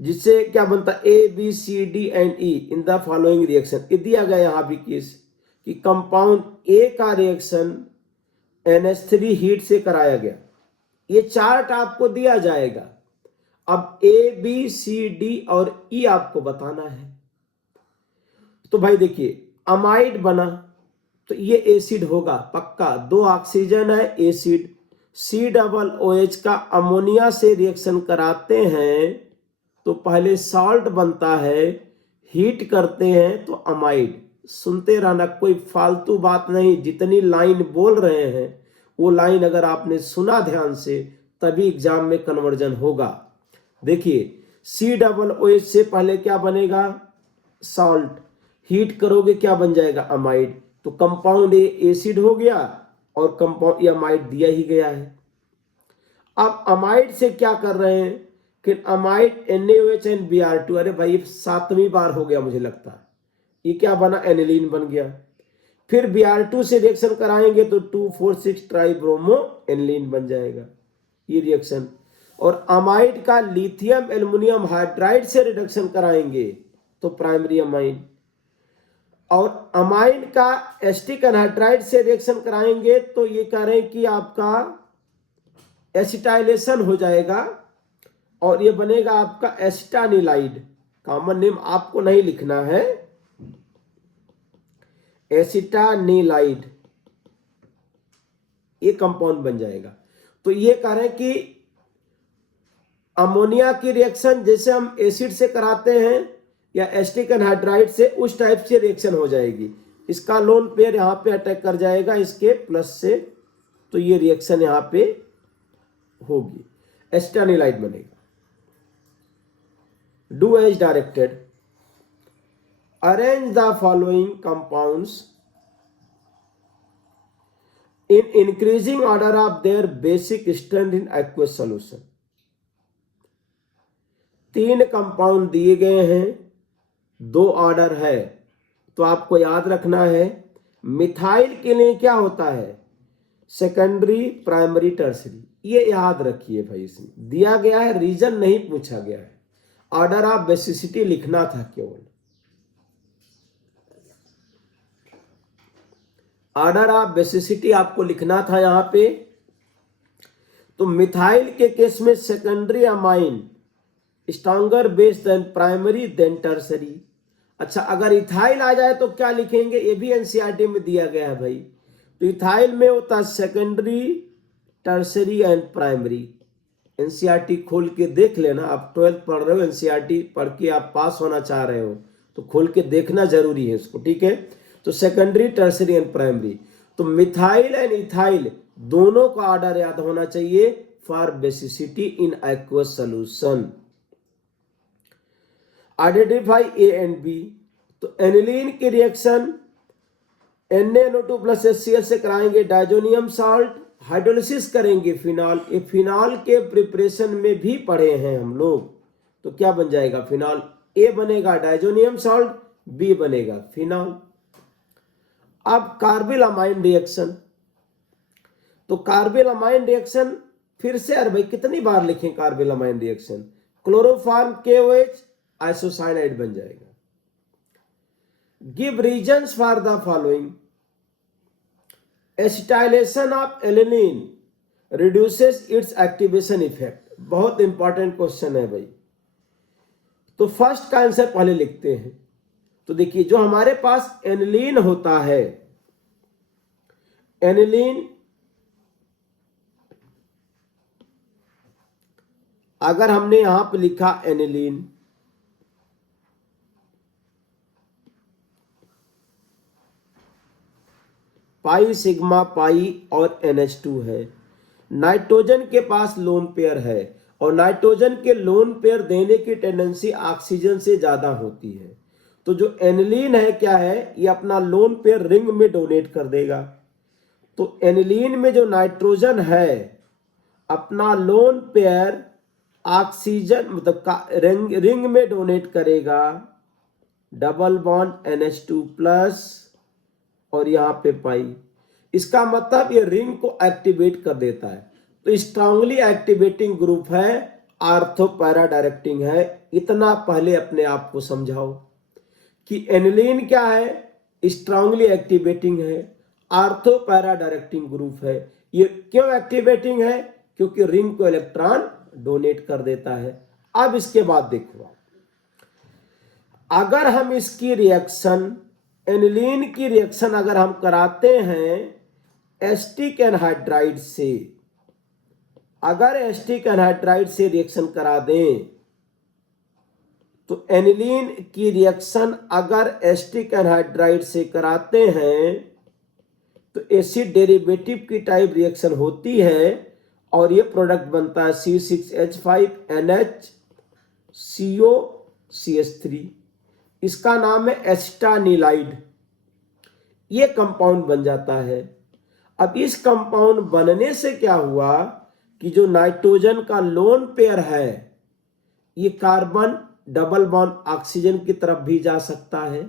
जिससे क्या बनता है A B C D and E in the following reaction. ये दिया गया यहां भी केस कि कंपाउंड ए का रिएक्शन NH3 हीट से कराया गया। ये चार्ट आपको दिया जाएगा। अब A B C D और E आपको बताना है। तो भाई देखिए अमाइड बना तो ये एसिड होगा पक्का, 2 ऑक्सीजन है एसिड, COOH का अमोनिया से रिएक्शन कराते हैं तो पहले सॉल्ट बनता है, हीट करते हैं तो अमाइड। सुनते रहना, कोई फालतू बात नहीं, जितनी लाइन बोल रहे हैं वो लाइन अगर आपने सुना ध्यान से तभी एग्जाम में कन्वर्जन होगा। देखिए COOH से पहले क्या बनेगा सॉल्ट, हीट करोगे क्या बन जाएगा अमाइड, तो कंपाउंड ए एसिड हो गया और कंपाउंड ए अमाइड दिया ही गया है। अब अमाइड से क्या कर रहे हैं कि अमाइड NaOH एंड Br2, अरे भाई 7वीं बार हो गया मुझे लगता है, ये क्या बना एनिलीन बन गया। फिर Br2 से रिएक्शन कराएंगे तो 2,4,6 ट्राइब्रोमो एनिलीन बन जाएगा ये रिएक्शन। और अमाइड का लिथियम एल्युमिनियम हाइड्राइड से रिडक्शन कराएंगे तो प्राइमरी अमाइन, और अमाइन का एसिटिक एनहाइड्राइड से रिएक्शन कराएंगे तो ये कह रहे हैं कि आपका एसिटाइलेशन हो जाएगा और ये बनेगा आपका एसिटानिलाइड। कॉमन नेम आपको नहीं लिखना है, एसिटानिलाइड ये कंपाउंड बन जाएगा। तो ये कह रहे हैं कि अमोनिया की रिएक्शन जैसे हम एसिड से कराते हैं या एसिटिक एनहाइड्राइड से, उस टाइप से रिएक्शन हो जाएगी। इसका लोन पेयर यहाँ पे अटैक कर जाएगा इसके प्लस से, तो ये रिएक्शन यहाँ पे होगी, एसिटानिलाइड बनेगा। Do as directed, arrange the following compounds in increasing order of their basic strength in aqueous solution. 3 compound दिए गए हैं, 2 ऑर्डर है, तो आपको याद रखना है मिथाइल के लिए क्या होता है सेकेंडरी प्राइमरी टर्सरी, ये याद रखिए भाई। इसमें दिया गया है, रीजन नहीं पूछा गया है, ऑर्डर ऑफ बेसिसिटी लिखना था केवल, ऑर्डर ऑफ बेसिसिटी आपको लिखना था यहां पे। तो मिथाइल के केस में secondary amine stronger base than primary than tertiary. अच्छा अगर इथाइल आ जाए तो क्या लिखेंगे, ये भी एनसीईआरटी में दिया गया है भाई। तो इथाइल में होता है secondary tertiary and primary. NCERT खोल के देख लेना, आप 12th पढ़ रहे हो, एनसीईआरटी पढ़ के आप पास होना चाह रहे हो तो खोल के देखना जरूरी है इसको, ठीक है। तो सेकेंडरी टर्सरी एंड प्राइमरी, तो मिथाइल एंड इथाइल दोनों का ऑर्डर याद होना चाहिए for basicity in aqueous solution. Identify A and B, तो एनिलीन की रिएक्शन NaNO2 प्लस HCl से कराएंगे डाइजोनियम सॉल्ट, हाइड्रोलिसिस करेंगे फिनॉल। ये फिनॉल के प्रिपरेशन में भी पढ़े हैं हम लोग, तो क्या बन जाएगा फिनॉल, ए बनेगा डाइजोनियम सॉल्ट, बी बनेगा फिनॉल। अब कार्बिल अमाइन रिएक्शन, तो कार्बिल अमाइन रिएक्शन फिर से, अरे भाई कितनी बार लिखें carbyl amine reaction, chloroform KOH isocyanide बन जाएगा। Give reasons for the following, acetylation of alanine reduces it's activation effect. बहुत इंपॉर्टेंट क्वेश्चन है भाई, तो फर्स्ट का आंसर पहले लिखते हैं। तो देखिए जो हमारे पास एनिलीन होता है, एनिलीन अगर हमने यहां पे लिखा एनिलीन, पाई सिग्मा पाई और NH2 है, नाइट्रोजन के पास लोन पेयर है और नाइट्रोजन के लोन पेयर देने की टेंडेंसी ऑक्सीजन से ज्यादा होती है। तो जो एनिलीन है क्या है, ये अपना लोन पेयर रिंग में डोनेट कर देगा। तो एनिलीन में जो नाइट्रोजन है अपना लोन पेयर ऑक्सीजन मतलब रिंग में डोनेट करेगा, डबल बॉन्ड NH2 प्लस और यहाँ पे पाई। इसका मतलब ये रिंग को एक्टिवेट कर देता है। तो स्ट्रांगली एक्टिवेटिंग ग्रुप है, आर्थो पैरा डायरेक्टिंग है। इतना पहले अपने आप को समझाओ कि एनिलीन क्या है, स्ट्रांगली एक्टिवेटिंग है, आर्थो पैरा डायरेक्टिंग ग्रुप है। ये क्यों एक्टिवेटिंग है? क्योंकि रिंग को इलेक्ट्रॉन डोनेट कर देता है। अब इसके बाद देखो, अगर हम इसकी रिएक्शन, एनिलीन की रिएक्शन अगर हम कराते हैं एसिटिक एनहाइड्राइड से, अगर एसिटिक एनहाइड्राइड से रिएक्शन करा दें तो एनिलीन की रिएक्शन अगर एसिटिक एनहाइड्राइड से कराते हैं तो एसिड डेरिवेटिव की टाइप रिएक्शन होती है और ये प्रोडक्ट बनता है C6H5NH इसका नाम है एसिटानिलाइड। ये कंपाउंड बन जाता है। अब इस कंपाउंड बनने से क्या हुआ कि जो नाइट्रोजन का लोन पेयर है ये कार्बन डबल बॉन्ड ऑक्सीजन की तरफ भी जा सकता है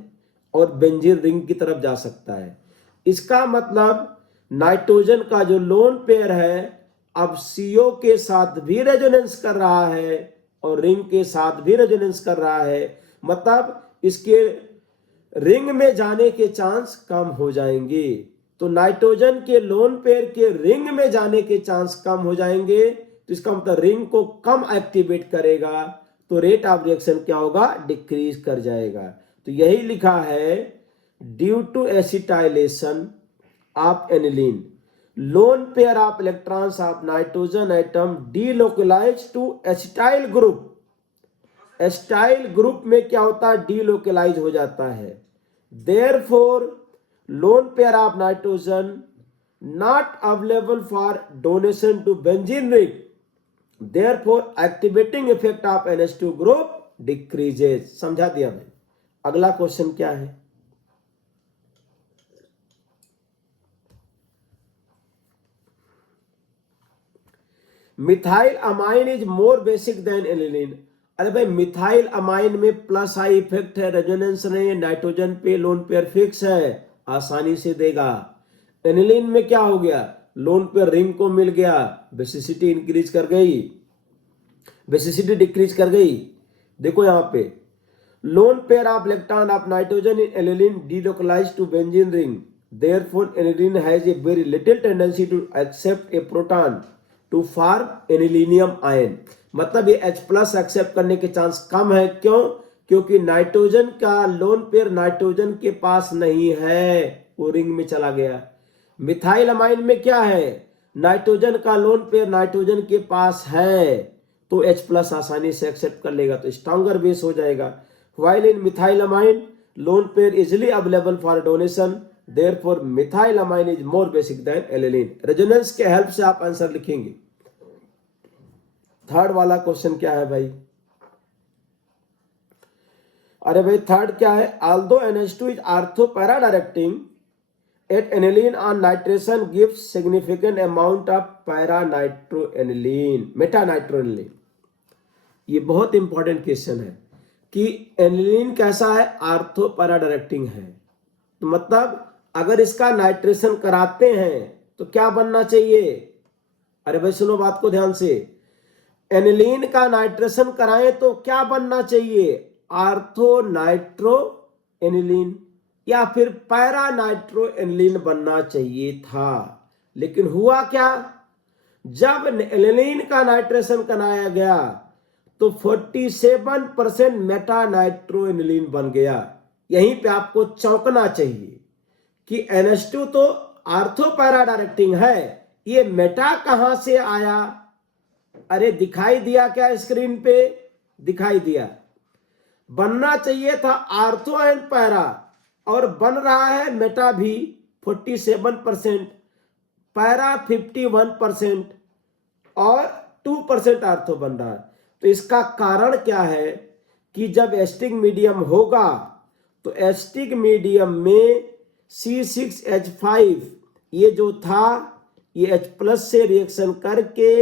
और बेंजीन रिंग की तरफ जा सकता है। इसका मतलब नाइट्रोजन का जो लोन पेयर है अब CO के साथ भी रेजोनेंस कर रहा है और रिंग के साथ भी रेजोनेंस कर रहा है। मतलब इसके रिंग में जाने के चांस कम हो जाएंगे। तो नाइट्रोजन के लोन पेयर के रिंग में जाने के चांस कम हो जाएंगे, तो इसका मतलब रिंग को कम एक्टिवेट करेगा, तो रेट ऑफ रिएक्शन क्या होगा? डिक्रीज कर जाएगा। तो यही लिखा है due to acetylation of aniline, lone pair of electrons of nitrogen atom delocalise to acetyl group. Acetyl group में क्या होता है? डीलोकलाइज हो जाता है। Therefore lone pair of nitrogen not available for donation to benzene ring, therefore activating effect of NH2 group decreases. समझा दिया भाई। अगला क्वेश्चन क्या है? Methyl amine is more basic than aniline. अरे भाई मिथाइल अमाइन में प्लस आई इफेक्ट है, रेजोनेंस नहीं है, नाइट्रोजन पे लोन पेयर फिक्स है, आसानी से देगा। एनिलीन में क्या हो गया? लोन पेयर रिंग को मिल गया, बेसिसिटी इंक्रीज कर गई, बेसिसिटी डिक्रीज कर गई। देखो यहां पे lone pair of electron of nitrogen in aniline delocalise to benzene ring, therefore aniline has a very little tendency to accept a proton to form anilinium ion. मतलब ये H+ accept करने के chance कम है। क्यों? क्योंकि नाइट्रोजन का lone pair nitrogen के पास नहीं है, वो रिंग में चला गया। मिथाइल अमाइन में क्या है? नाइट्रोजन का लोन पेयर नाइट्रोजन के पास है, तो H+ आसानी से एक्सेप्ट कर लेगा, तो स्ट्रॉन्गर बेस हो जाएगा। While in methyl amine lone pair easily available for donation, therefore methyl amine is more basic than aniline. Resonance के हेल्प से आप आंसर लिखेंगे। थर्ड वाला क्वेश्चन क्या है भाई? अरे भाई थर्ड क्या है? although NH2 is ortho para directing at aniline on nitration gives significant amount of para nitroaniline meta nitroaniline। ये बहुत इंपॉर्टेंट क्वेश्चन है कि एनिलीन कैसा है? आर्थो पैरा डायरेक्टिंग है। तो मतलब अगर इसका नाइट्रेशन कराते हैं तो क्या बनना चाहिए? अरे भाई सुनो बात को ध्यान से। एनिलीन का नाइट्रेशन कराएं तो क्या बनना चाहिए? आर्थो नाइट्रो एनिलीन या फिर पैरा नाइट्रो एनिलीन बनना चाहिए था। लेकिन हुआ क्या? जब एनिलीन का नाइट्रेशन कराया गया तो 47% मेटा नाइट्रो एनिलीन बन गया। यहीं पे आपको चौंकना चाहिए कि NH2 तो आर्थो पैरा डायरेक्टिंग है, ये मेटा कहां से आया? अरे दिखाई दिया क्या स्क्रीन पे? दिखाई दिया। बनना चाहिए था आर्थो एंड पैरा और बन रहा है मेटा भी 47%, पैरा 51% और 2% आर्थो बन रहा है। तो इसका कारण क्या है कि जब एसिटिक मीडियम होगा तो एसिटिक मीडियम में C6H5 ये जो था ये H+ से रिएक्शन करके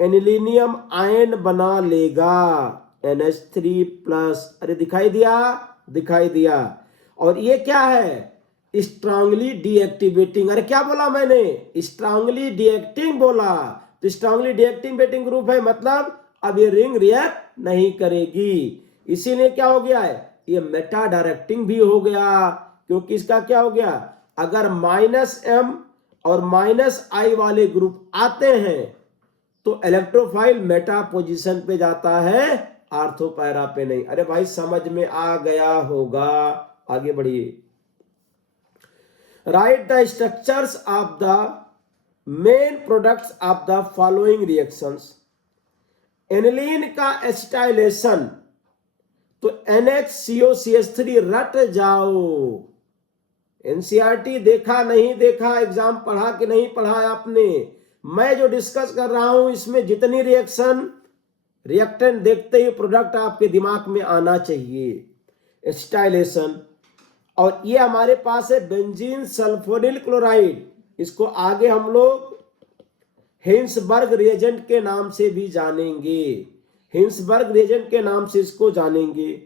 एनिलीनियम आयन बना लेगा NH3+। अरे दिखाई दिया? दिखाई दिया। और ये क्या है? Strongly deactivating. अरे क्या बोला मैंने, स्ट्रांगली डीएक्टिंग बोला, तो स्ट्रांगली डीएक्टिवेटिंग ग्रुप है, मतलब अब ये रिंग रिएक्ट नहीं करेगी, इसीलिए क्या हो गया है, ये मेटा डायरेक्टिंग भी हो गया, क्योंकि इसका क्या हो गया, अगर -M और -I वाले ग्रुप आते हैं तो इलेक्ट्रोफाइल मेटा पोजीशन पे जाता है, आर्थो पैरा पे नहीं। अरे भाई समझ में आ गया होगा, आगे बढ़िए। Right the structures of the main products of the following reactions. Aniline का एसिटाइलेशन, तो NHCOCH3 रट जाओ। एनसीईआरटी देखा नहीं देखा, एग्जाम पढ़ा कि नहीं पढ़ा आपने, मैं जो डिस्कस कर रहा हूं इसमें जितनी रिएक्शन रिएक्टेंट देखते ही प्रोडक्ट आपके दिमाग में आना चाहिए, एसिटाइलेशन। और ये हमारे पास है बेंजीन सल्फोनिल क्लोराइड, इसको आगे हम लोग हिंसबर्ग रिएजेंट के नाम से भी जानेंगे, हिंसबर्ग रिएजेंट के नाम से इसको जानेंगे।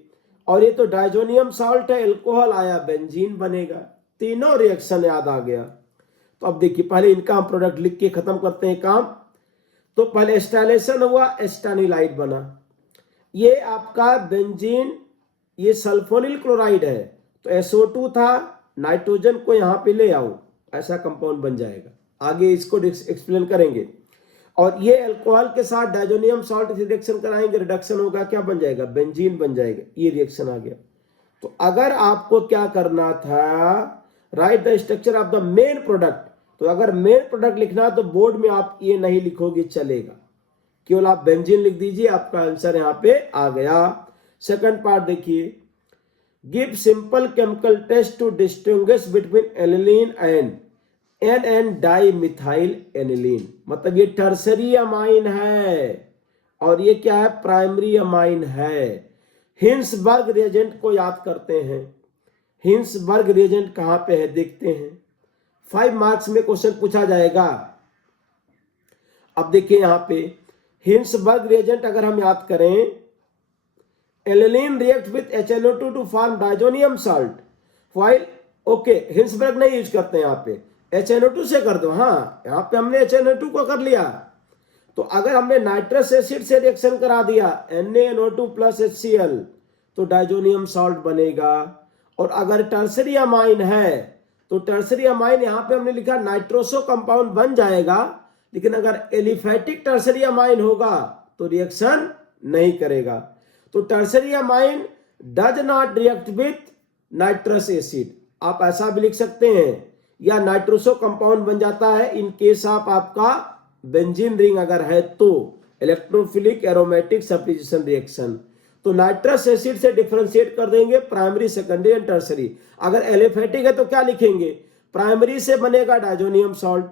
और ये तो डाइजोनियम सॉल्ट है, अल्कोहल आया बेंजीन बनेगा, तीनों रिएक्शन याद आ गया। तो अब देखिए पहले इनका हम प्रोडक्ट लिख के खत्म करते हैं काम। तो पहले एस्टाइलेशन हुआ, एस्टानिलाइड बना, ये आपका बेंजीन, ये सल्फोनिल क्लोराइड है, तो SO2 था, नाइट्रोजन को यहां पे ले आओ, ऐसा कंपाउंड बन जाएगा, आगे इसको एक्सप्लेन करेंगे। और ये अल्कोहल के साथ डाइजोनियम सॉल्ट रिएक्शन कराएंगे, रिडक्शन होगा, क्या बन जाएगा, बेंजीन बन जाएगा, ये रिएक्शन आ गया। तो अगर आपको क्या करना था, right the structure of the main product, तो अगर मेन प्रोडक्ट लिखना तो बोर्ड में आप ये नहीं लिखोगे चलेगा, केवल आप बेंजीन लिख दीजिए, आपका आंसर यहां पे आ गया। सेकंड पार्ट देखिए, give simple chemical test to distinguish between aniline and NN dimethyl aniline, मतलब ये टर्सरी अमाइन है और ये क्या है, प्राइमरी अमाइन है। हिंसबर्ग रिएजेंट को याद करते हैं, हिंसबर्ग रिएजेंट कहां पे है देखते हैं, 5 मार्क्स में क्वेश्चन पूछा जाएगा। अब देखिए यहां पे हिंसबर्ग रिएजेंट अगर हम याद करें, aniline react with HNO2 to form diazonium salt, while okay Hinsberg नहीं यूज करते हैं, यहाँ पे HNO2 से कर दो, हाँ यहाँ पे हमने HNO2 को कर लिया। तो अगर हमने नाइट्रस एसिड से रिएक्शन करा दिया NaNO2 प्लस HCl, तो डाइजोनियम सॉल्ट बनेगा। और अगर टर्सरी अमाइन है तो टर्सरी अमाइन यहाँ पे हमने लिखा नाइट्रोसो कंपाउंड बन जाएगा, लेकिन अगर एलिफेटिक टर्सरी अमाइन होगा तो रिएक्शन नहीं करेगा। तो tertiary amine does not react with nitrous acid, आप ऐसा भी लिख सकते हैं, या नाइट्रोसो कंपाउंड बन जाता है इन केस ऑफ आपका बेंजीन रिंग अगर है तो, इलेक्ट्रोफिलिक एरोमेटिक सब्स्टिट्यूशन रिएक्शन। तो नाइट्रस एसिड से डिफरेंशिएट कर देंगे प्राइमरी, सेकेंडरी एंड टर्सरी। अगर एलिफेटिक है तो क्या लिखेंगे, प्राइमरी से बनेगा डाइजोनियम सॉल्ट,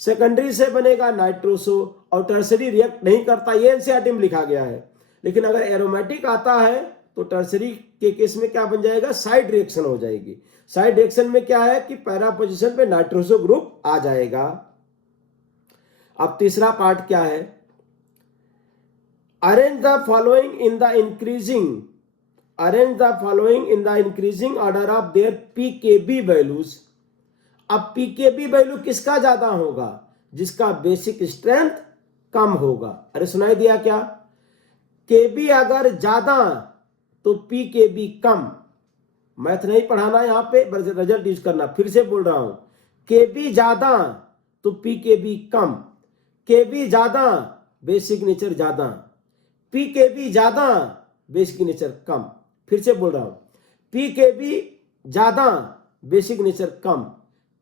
सेकेंडरी से बनेगा नाइट्रोसो, और टर्सरी रिएक्ट नहीं करता, ये एनसीईआरटी में लिखा गया है। लेकिन अगर एरोमेटिक आता है तो टर्सरी के केस में क्या बन जाएगा, साइड रिएक्शन हो जाएगी। साइड रिएक्शन में क्या है कि पैरा पोजीशन पे नाइट्रोसो ग्रुप आ जाएगा। अब तीसरा पार्ट क्या है, arrange the following in the increasing, arrange the following in the increasing order of there pKb values. अब पीकेबी वैल्यू किसका ज्यादा होगा, जिसका बेसिक स्ट्रेंथ कम होगा। अरे सुनाई दिया क्या, केबी अगर ज्यादा तो पीकेबी कम। मैथ नहीं पढ़ाना यहां पे, रिजल्ट यूज करना, फिर से बोल रहा हूं, केबी ज्यादा तो पीकेबी कम, केबी ज्यादा बेसिक नेचर ज्यादा, पीकेबी ज्यादा बेसिक नेचर कम। फिर से बोल रहा हूं, पीकेबी ज्यादा बेसिक नेचर कम,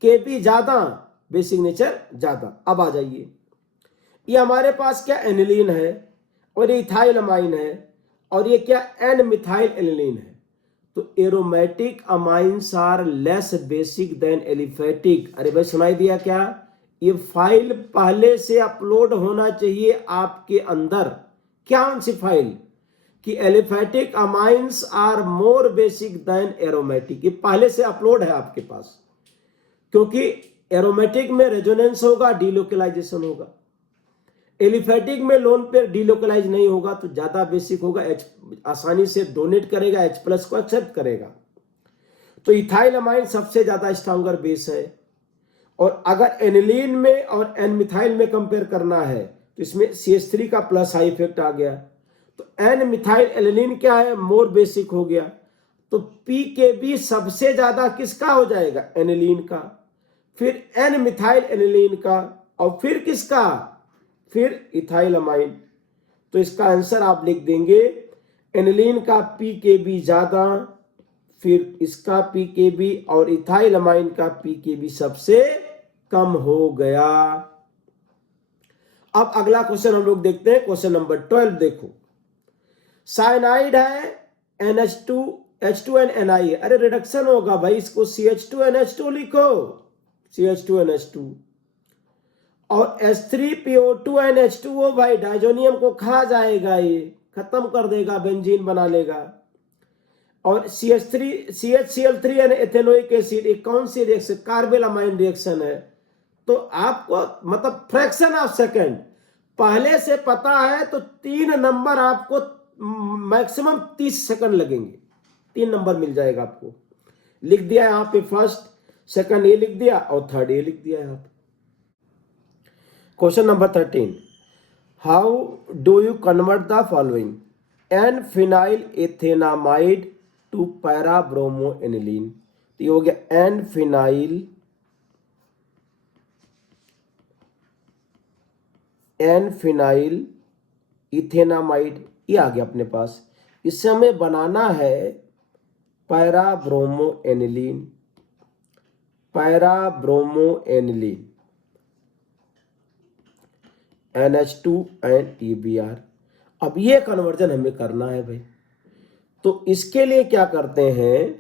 केबी ज्यादा बेसिक नेचर ज्यादा। अब आ जाइए, ये हमारे पास क्या एनिलीन है और ये इथाइल अमाइन है, और ये क्या एन मिथाइल एनिलीन है। तो aromatic amines are less basic than aliphatic. अरे भाई सुनाई दिया क्या, ये फाइल पहले से अपलोड होना चाहिए आपके अंदर। क्या सी फाइल कि aliphatic amines are more basic than aromatic, ये पहले से अपलोड है आपके पास, क्योंकि एरोमेटिक में रेजोनेंस होगा, डीलोकलाइजेशन होगा, एलिफेटिक में लोन पेयर डीलोकलाइज नहीं होगा, तो ज्यादा बेसिक होगा, H आसानी से डोनेट करेगा, H+ को एक्सेप्ट करेगा। तो इथाइल अमाइन सबसे ज्यादा स्ट्रॉन्गर बेस है। और अगर एनिलीन में और एन मिथाइल में कंपेयर करना है तो इसमें CH3 का प्लस हाई इफेक्ट आ गया। तो एन मिथाइल एलिलीन क्या है, मोर बेसिक हो गया। तो पीकेबी सबसे ज्यादा किसका हो जाएगा, एनिलीन का, फिर एन मिथाइल एनिलीन का, और फिर किसका, फिर इथाइल अमाइन। तो इसका आंसर आप लिख देंगे एनिलीन का पीकेबी ज्यादा, फिर इसका पीकेबी, और इथाइल अमाइन का पीकेबी सबसे कम हो गया। अब अगला क्वेश्चन हम लोग देखते हैं, क्वेश्चन नंबर 12 देखो। साइनाइड है NH2 H2NNI है, अरे रिडक्शन होगा भाई, इसको CH2NH2 लिखो, CH2NH2, और H3PO2NH2O भाई डाइजोनियम को खा जाएगा, ये खत्म कर देगा, बेंजीन बना लेगा। और CH3 यानी एथेनोइक एसिड, एक कौन सी रिएक्शन, कार्बेल अमाइन रिएक्शन है। तो आपको मतलब फ्रैक्शन ऑफ सेकंड पहले से पता है तो 3 नंबर आपको मैक्सिमम 30 सेकंड लगेंगे, 3 नंबर मिल जाएगा आपको। लिख दिया यहाँ पे, फर्स्ट सेकंड ये लिख दिया और थर्ड ये लिख दिया यहाँ पे। Question number 13, how do you convert the following, N phenyl ethanamide to parabromoaniline. तो ये हो गया एन फिनाइल इथेनामाइड, ये आ गया अपने पास। इससे हमें बनाना है पैराब्रोमोएनिलीन, NH2 एंड TBr। अब ये कन्वर्जन हमें करना है भाई। तो इसके लिए क्या करते हैं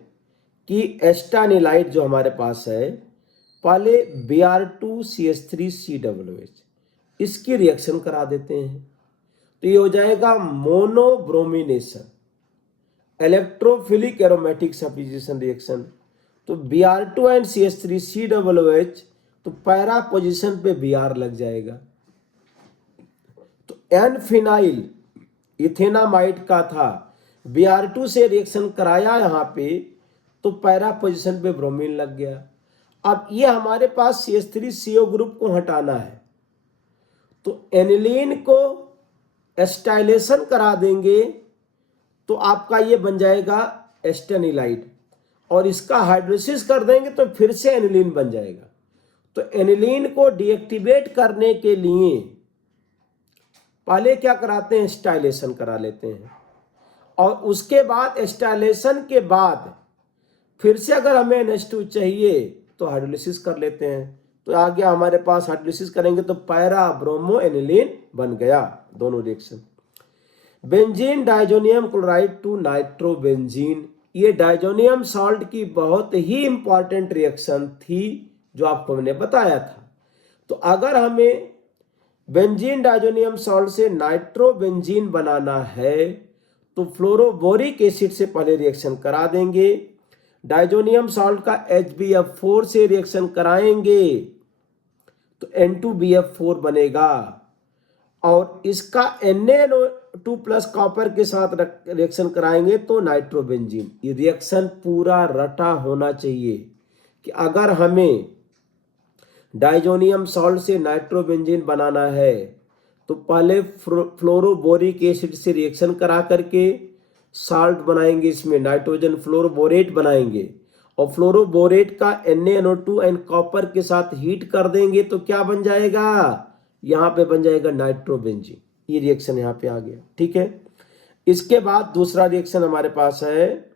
कि एस्टानिलाइट जो हमारे पास है, पहले Br2CH3COOH इसकी रिएक्शन करा देते हैं। तो ये हो जाएगा monobromination, electrophilic aromatic substitution reaction. तो Br2 एंड CH3COOH, तो पैरा पोजीशन पे Br लग जाएगा। तो एन फिनाइल इथेनामाइड का था, Br2 से रिएक्शन कराया यहाँ पे, तो पैरा पोजीशन पे ब्रोमीन लग गया। अब ये हमारे पास CH3CO ग्रुप को हटाना है, तो एनिलीन को एस्टाइलेशन करा देंगे, तो आपका ये बन जाएगा एस्टेनिलाइड, और इसका हाइड्रोलिसिस कर देंगे तो फिर से एनिलीन बन जाएगा। तो एनिलीन को डीएक्टिवेट करने के लिए पहले क्या कराते हैं, एस्टाइलेशन करा लेते हैं, और उसके बाद एस्टाइलेशन के बाद फिर से अगर हमें NH2 चाहिए तो हाइड्रोलिसिस कर लेते हैं। तो आ गया हमारे पास, हाइड्रोलिसिस करेंगे तो पैरा ब्रोमोएनिलीन बन गया, दोनों रिएक्शन। Benzene diazonium chloride to nitrobenzene, ये डाइजोनियम सॉल्ट की बहुत ही इंपॉर्टेंट रिएक्शन थी जो आपको मैंने बताया था। तो अगर हमें बेंजीन डाइजोनियम सॉल्ट से नाइट्रोबेंजीन बनाना है तो फ्लोरोबोरिक एसिड से पहले रिएक्शन करा देंगे, डाइजोनियम सॉल्ट का HbF4 से रिएक्शन कराएंगे तो N2BF4 बनेगा, और इसका NaNO2 प्लस कॉपर के साथ रिएक्शन कराएंगे तो नाइट्रोबेंजीन। ये रिएक्शन पूरा रटा होना चाहिए कि अगर हमें डाइजोनियम सॉल्ट से नाइट्रोबेंजीन बनाना है तो पहले फ्लोरोबोरिक एसिड से रिएक्शन करा करके साल्ट बनाएंगे, इसमें नाइट्रोजन फ्लोरोबोरेट बनाएंगे, और फ्लोरोबोरेट का NaNO2 एंड कॉपर के साथ हीट कर देंगे तो क्या बन जाएगा, यहाँ पे बन जाएगा नाइट्रोबेंजीन। ये रिएक्शन यहाँ पे आ गया, ठीक है। इसके बाद दूसरा रिएक्शन हमारे पास है,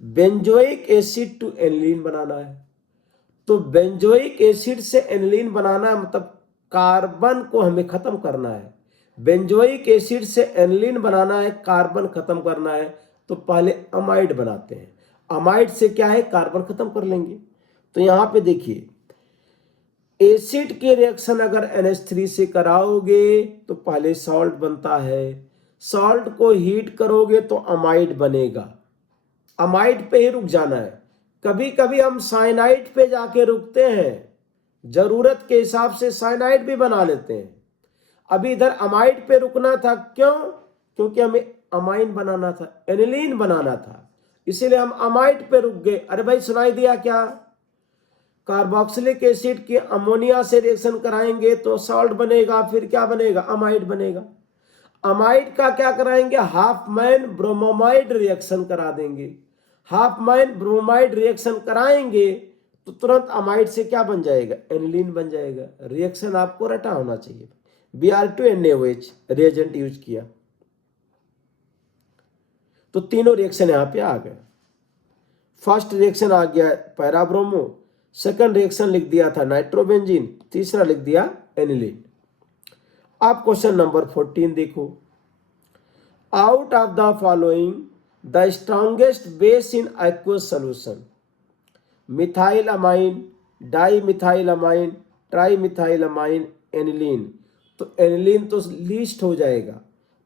बेंजोइक एसिड टू एनिलीन बनाना है। तो बेंजोइक एसिड से एनिलीन बनाना है, मतलब कार्बन को हमें खत्म करना है। बेंजोइक एसिड से एनिलीन बनाना है, कार्बन खत्म करना है, तो पहले अमाइड बनाते हैं। अमाइड से क्या है, कार्बन खत्म कर लेंगे। तो यहां पे देखिए, एसिड के रिएक्शन अगर NH3 से कराओगे तो पहले सॉल्ट बनता है, सॉल्ट को हीट करोगे तो अमाइड बनेगा। अमाइड पे ही रुक जाना है। कभी कभी हम साइनाइड पे जाके रुकते हैं, जरूरत के हिसाब से साइनाइड भी बना लेते हैं। अभी इधर अमाइड पे रुकना था, क्यों, क्योंकि हमें अमाइन बनाना था, एनिलीन बनाना था, इसीलिए हम अमाइड पे रुक गए। अरे भाई सुनाई दिया क्या? कार्बोक्सिलिक एसिड के अमोनिया से रिएक्शन कराएंगे तो सॉल्ट बनेगा, फिर क्या बनेगा? अमाइड बनेगा। अमाइड का क्या कराएंगे? हाफमैन ब्रोमोमाइड रिएक्शन करा देंगे। हाफमैन ब्रोमाइड रिएक्शन कराएंगे तो तुरंत अमाइड से क्या बन जाएगा? एनिलीन बन जाएगा। रिएक्शन आपको रटा होना चाहिए। Br2NaOH रिएजेंट यूज किया तो तीनों रिएक्शन यहां पे आ गए। फर्स्ट रिएक्शन आ गया पैराब्रोमो, सेकंड रिएक्शन लिख दिया था नाइट्रोबेंजीन, तीसरा लिख दिया एनिलीन। आप क्वेश्चन नंबर 14 देखो। Out of the following the strongest base in aqueous solution, methyl amine, di methyl amine, tri methyl amine, aniline. तो एनिलीन तो लीस्ट हो जाएगा,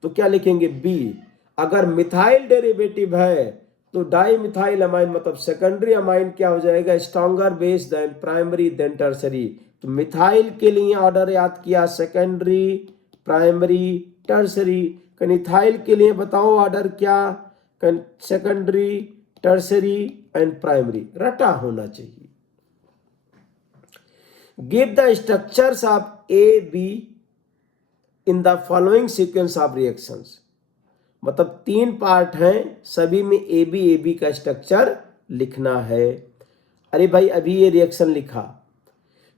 तो क्या लिखेंगे? बी। अगर मिथाइल डेरिवेटिव है तो डाई मिथाइल अमाइन मतलब सेकेंडरी अमाइन क्या हो जाएगा? Stronger base than primary than tertiary. तो मिथाइल के लिए ऑर्डर याद किया, सेकेंडरी, प्राइमरी, टर्सरी। कनिथाइल के लिए बताओ ऑर्डर क्या? Secondary, tertiary and primary. रटा होना चाहिए। Give the structures of A B in the following sequence of reactions. मतलब 3 पार्ट हैं, सभी में ए बी का स्ट्रक्चर लिखना है। अरे भाई अभी ये रिएक्शन लिखा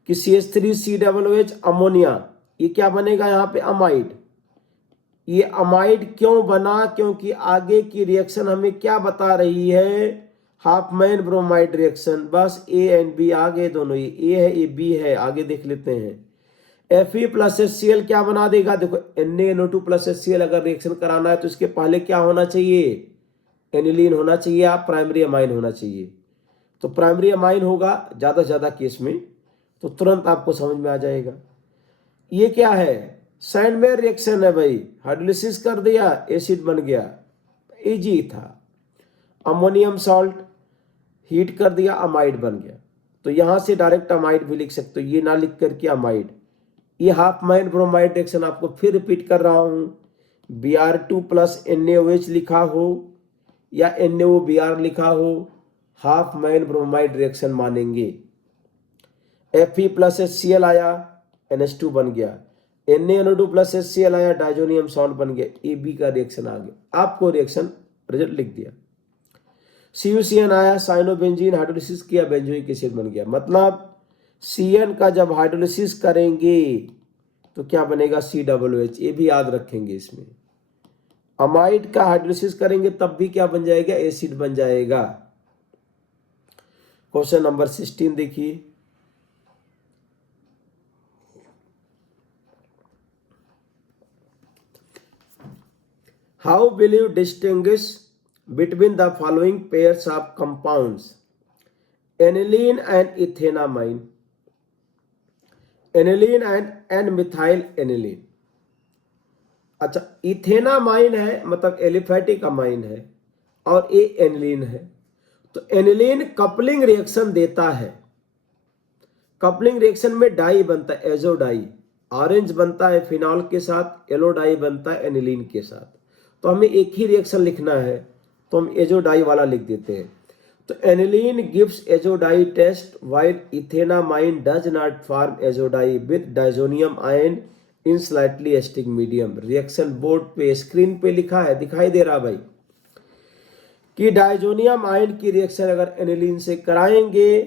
कि CH3COOH अमोनिया, ये क्या बनेगा यहाँ पे? अमाइड। ये अमाइड क्यों बना? क्योंकि आगे की रिएक्शन हमें क्या बता रही है? Hopman bromide reaction. बस ए एंड बी आ गए दोनों, ये ए है ये बी है। आगे देख लेते हैं। Fe प्लस HCl क्या बना देगा? देखो NaNO2 प्लस HCl अगर रिएक्शन कराना है तो इसके पहले क्या होना चाहिए? एनिलीन होना चाहिए, आप प्राइमरी अमाइन होना चाहिए। तो प्राइमरी अमाइन होगा ज़्यादा से ज़्यादा केस में, तो तुरंत आपको समझ में आ जाएगा। ये क्या है? सैंडमेयर रिएक्शन है भाई। हाइड्रोलिसिस कर दिया, एसिड बन गया, इजी था। अमोनियम सॉल्ट हीट कर दिया, अमाइड बन गया। तो यहां से डायरेक्ट अमाइड भी लिख सकते हो, ये ना लिख करके अमाइड। ये हाफमैन ब्रोमाइड रिएक्शन आपको फिर रिपीट कर रहा हूं। Br2 प्लस NaOH लिखा हो या NaOBr लिखा हो, हाफमैन ब्रोमाइड रिएक्शन मानेंगे। Fe प्लस HCl आया, NH2 बन गया। NaNO2 प्लस HCl आया, डाइजोनियम सॉल्ट बन गया। AB का रिएक्शन आ गया। आपको रिएक्शन रिजल्ट लिख दिया। CuCN आया, साइनोबेंजीन हाइड्रोलिसिस किया, बेंजोइक एसिड बन गया। मतलब CN का जब हाइड्रोलिसिस करेंगे तो क्या बनेगा? COOH। ये भी याद रखेंगे इसमें। अमाइड का हाइड्रोलिसिस करेंगे तब भी क्या बन जाएगा? एसिड बन जाएगा। क्वेश्चन नंबर 16 देखिए। How will you distinguish between the following pairs of compounds? Aniline and ethanamine, aniline and N methyl aniline. अच्छा, इथेनामाइन है मतलब एलिफेटिक अमाइन है और ये एनिलीन है। तो एनिलीन कपलिंग रिएक्शन देता है। कपलिंग रिएक्शन में डाई बनता है, एजो डाई। ऑरेंज बनता है फिनॉल के साथ, येलो डाई बनता है एनिलीन के साथ। तो हमें एक ही रिएक्शन लिखना है तो हम एजो डाई वाला लिख देते हैं। तो aniline gives azo dye test while ethanamine does not form azo dye with diazonium ion in slightly acidic medium. Reaction board पे स्क्रीन पे लिखा है, दिखाई दे रहा भाई, कि डाइजोनियम आयन की रिएक्शन अगर एनिलीन से कराएंगे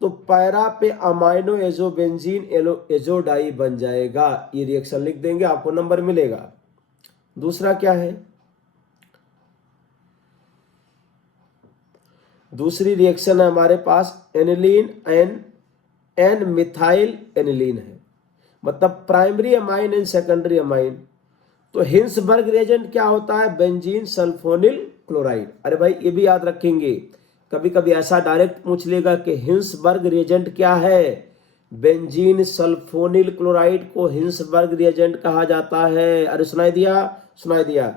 तो पैरा पे अमाइनो एजोबेंजीन एजो डाई बन जाएगा। ये रिएक्शन लिख देंगे, आपको नंबर मिलेगा। दूसरा क्या है? दूसरी रिएक्शन है हमारे पास एनिलीन एन मिथाइल एनिलीन है, मतलब primary amine and secondary amine. तो हिंसबर्ग रिएजेंट क्या होता है? Benzene sulphonyl chloride. अरे भाई ये भी याद रखेंगे, कभी कभी ऐसा डायरेक्ट पूछ लेगा कि हिंसबर्ग रिएजेंट क्या है? बेंजीन सल्फोनिल क्लोराइड को हिंसबर्ग रिएजेंट कहा जाता है। अरे सुनाई दिया? सुनाई दिया।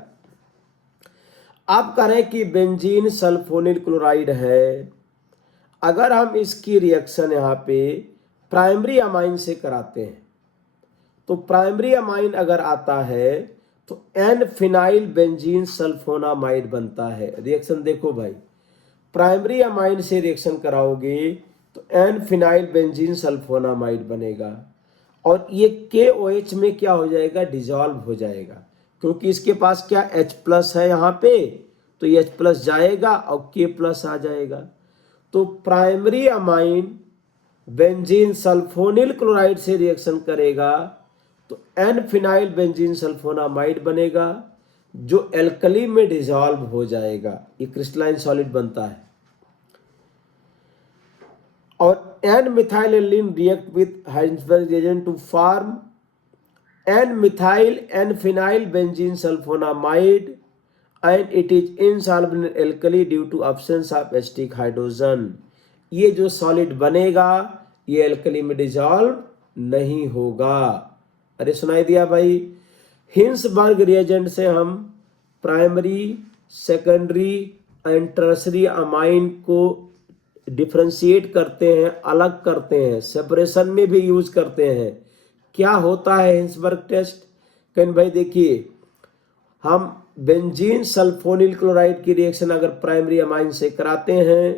आप कह रहे हैं कि बेंजीन सल्फोनिल क्लोराइड है, अगर हम इसकी रिएक्शन यहाँ पे प्राइमरी अमाइन से कराते हैं तो प्राइमरी अमाइन अगर आता है तो एन फिनाइल बेंजीन सल्फोनामाइड बनता है। रिएक्शन देखो भाई, प्राइमरी अमाइन से रिएक्शन कराओगे तो एन फिनाइल बेंजीन सल्फोनामाइड बनेगा और ये KOH में क्या हो जाएगा, डिजॉल्व हो जाएगा, क्योंकि इसके पास क्या H+ है यहाँ पे, तो ये H+ जाएगा और K+ आ जाएगा। तो primary amine benzene sulphonyl chloride से रिएक्शन करेगा तो एन फिनाइल बेंजीन सल्फोनामाइड बनेगा जो एल्कली में डिसॉल्व हो जाएगा, ये क्रिस्टलाइन सॉलिड बनता है। और N methylaniline react with Hinsberg reagent to form N methyl N phenyl benzene sulphonamide and it is insoluble in alkali due to absence of acidic hydrogen. ये जो सॉलिड बनेगा ये एल्कली में डिसॉल्व नहीं होगा। अरे सुनाई दिया भाई। हिंसबर्ग रिएजेंट से हम primary, secondary and tertiary amine को डिफ्रेंशिएट करते हैं, अलग करते हैं, सेपरेशन में भी यूज करते हैं। क्या होता है हिंसबर्ग टेस्ट? कहीं भाई देखिए, हम बेंजीन सल्फोनिल क्लोराइड की रिएक्शन अगर प्राइमरी अमाइन से कराते हैं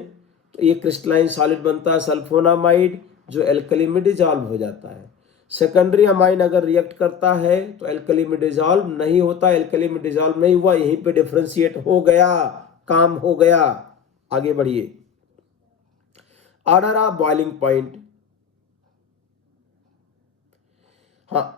तो ये क्रिस्टलाइन सॉलिड बनता है सल्फोनामाइड जो एल्कली में डिसॉल्व हो जाता है। सेकेंडरी अमाइन अगर रिएक्ट करता है तो एल्कली में डिसॉल्व नहीं होता, एल्कली में डिसॉल्व नहीं हुआ, यहीं पे डिफरेंशिएट हो गया, काम हो गया। आगे बढ़िए। ऑर्डर ऑफ बॉइलिंग पॉइंट, हाँ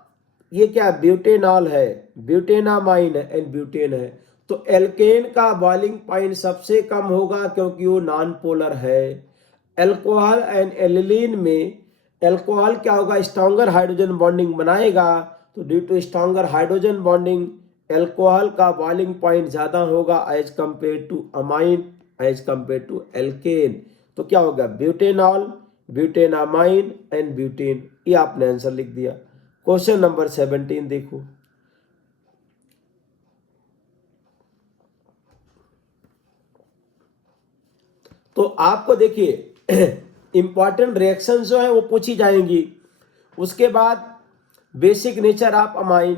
ये क्या है, ब्यूटेनॉल है, ब्यूटेनामाइन है एंड ब्यूटेन है। तो एल्केन का बॉइलिंग पॉइंट सबसे कम होगा क्योंकि वो नॉन पोलर है। एल्कोहल एंड एलिलीन में एल्कोहल क्या होगा, स्ट्रॉन्गर हाइड्रोजन बॉन्डिंग बनाएगा, तो due to stronger hydrogen bonding alcohol का बॉइलिंग पॉइंट ज्यादा होगा as compare to amine, as compare to alkane. तो क्या होगा, ब्यूटेनॉल, ब्यूटेनामाइन एंड ब्यूटेन। ये आपने आंसर लिख दिया। क्वेश्चन नंबर 17 देखो। तो आपको देखिए इंपॉर्टेंट रिएक्शन जो है वो पूछी जाएंगी। उसके बाद basic nature of amine,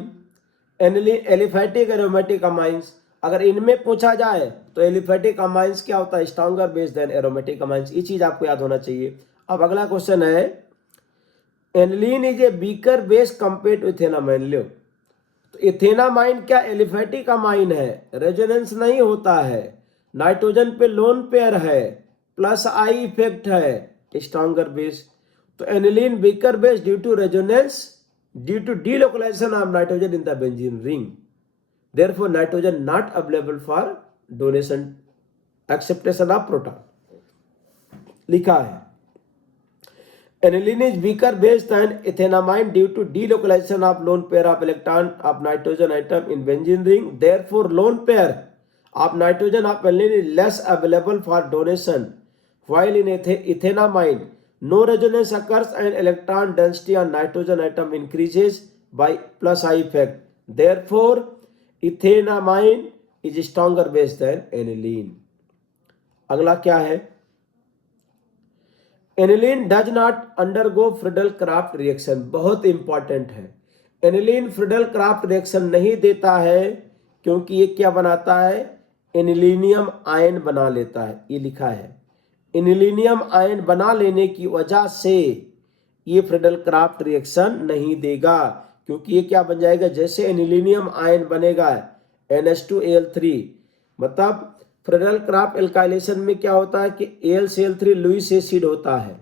aliphatic aromatic amines, अगर इनमें पूछा जाए तो एलिफैटिक अमाइंस क्या होता है, stronger base than aromatic amines. ये चीज आपको याद होना चाहिए। अब अगला क्वेश्चन है, aniline is a weaker base compare to ethanamine. लो, तो इथेनामाइन क्या एलिफैटिक अमाइन है, रेजोनेंस नहीं होता है, नाइट्रोजन पे लोन पेयर है, प्लस आई इफेक्ट है, स्ट्रॉन्गर बेस। तो aniline weaker base due to resonance, due to delocalisation of nitrogen in the benzene ring, therefore nitrogen not available for donation, acceptation of proton. लिखा है aniline is weaker base than ethanamine due to delocalization of lone pair of electron of nitrogen atom in benzene ring. Therefore, lone pair of nitrogen of aniline is less available for donation, while in ethanamine no resonance occurs and electron density on nitrogen atom increases by plus I effect. Therefore, ethanamine is stronger base than aniline. अगला क्या है, aniline does not undergo Friedel Crafts reaction. बहुत important है, aniline Friedel Crafts reaction नहीं देता है क्योंकि ये क्या बनाता है, एनिलीनियम आयन बना लेता है। ये लिखा है एनिलीनियम आयन बना लेने की वजह से ये फ्रिडल क्राफ्ट रिएक्शन नहीं देगा, क्योंकि ये क्या बन जाएगा, जैसे एनिलीनियम आयन बनेगा NH2Al3, मतलब फ्रिडल क्राफ्ट एल्काइलेशन में क्या होता है कि AlCl3 लुईस एसिड होता है,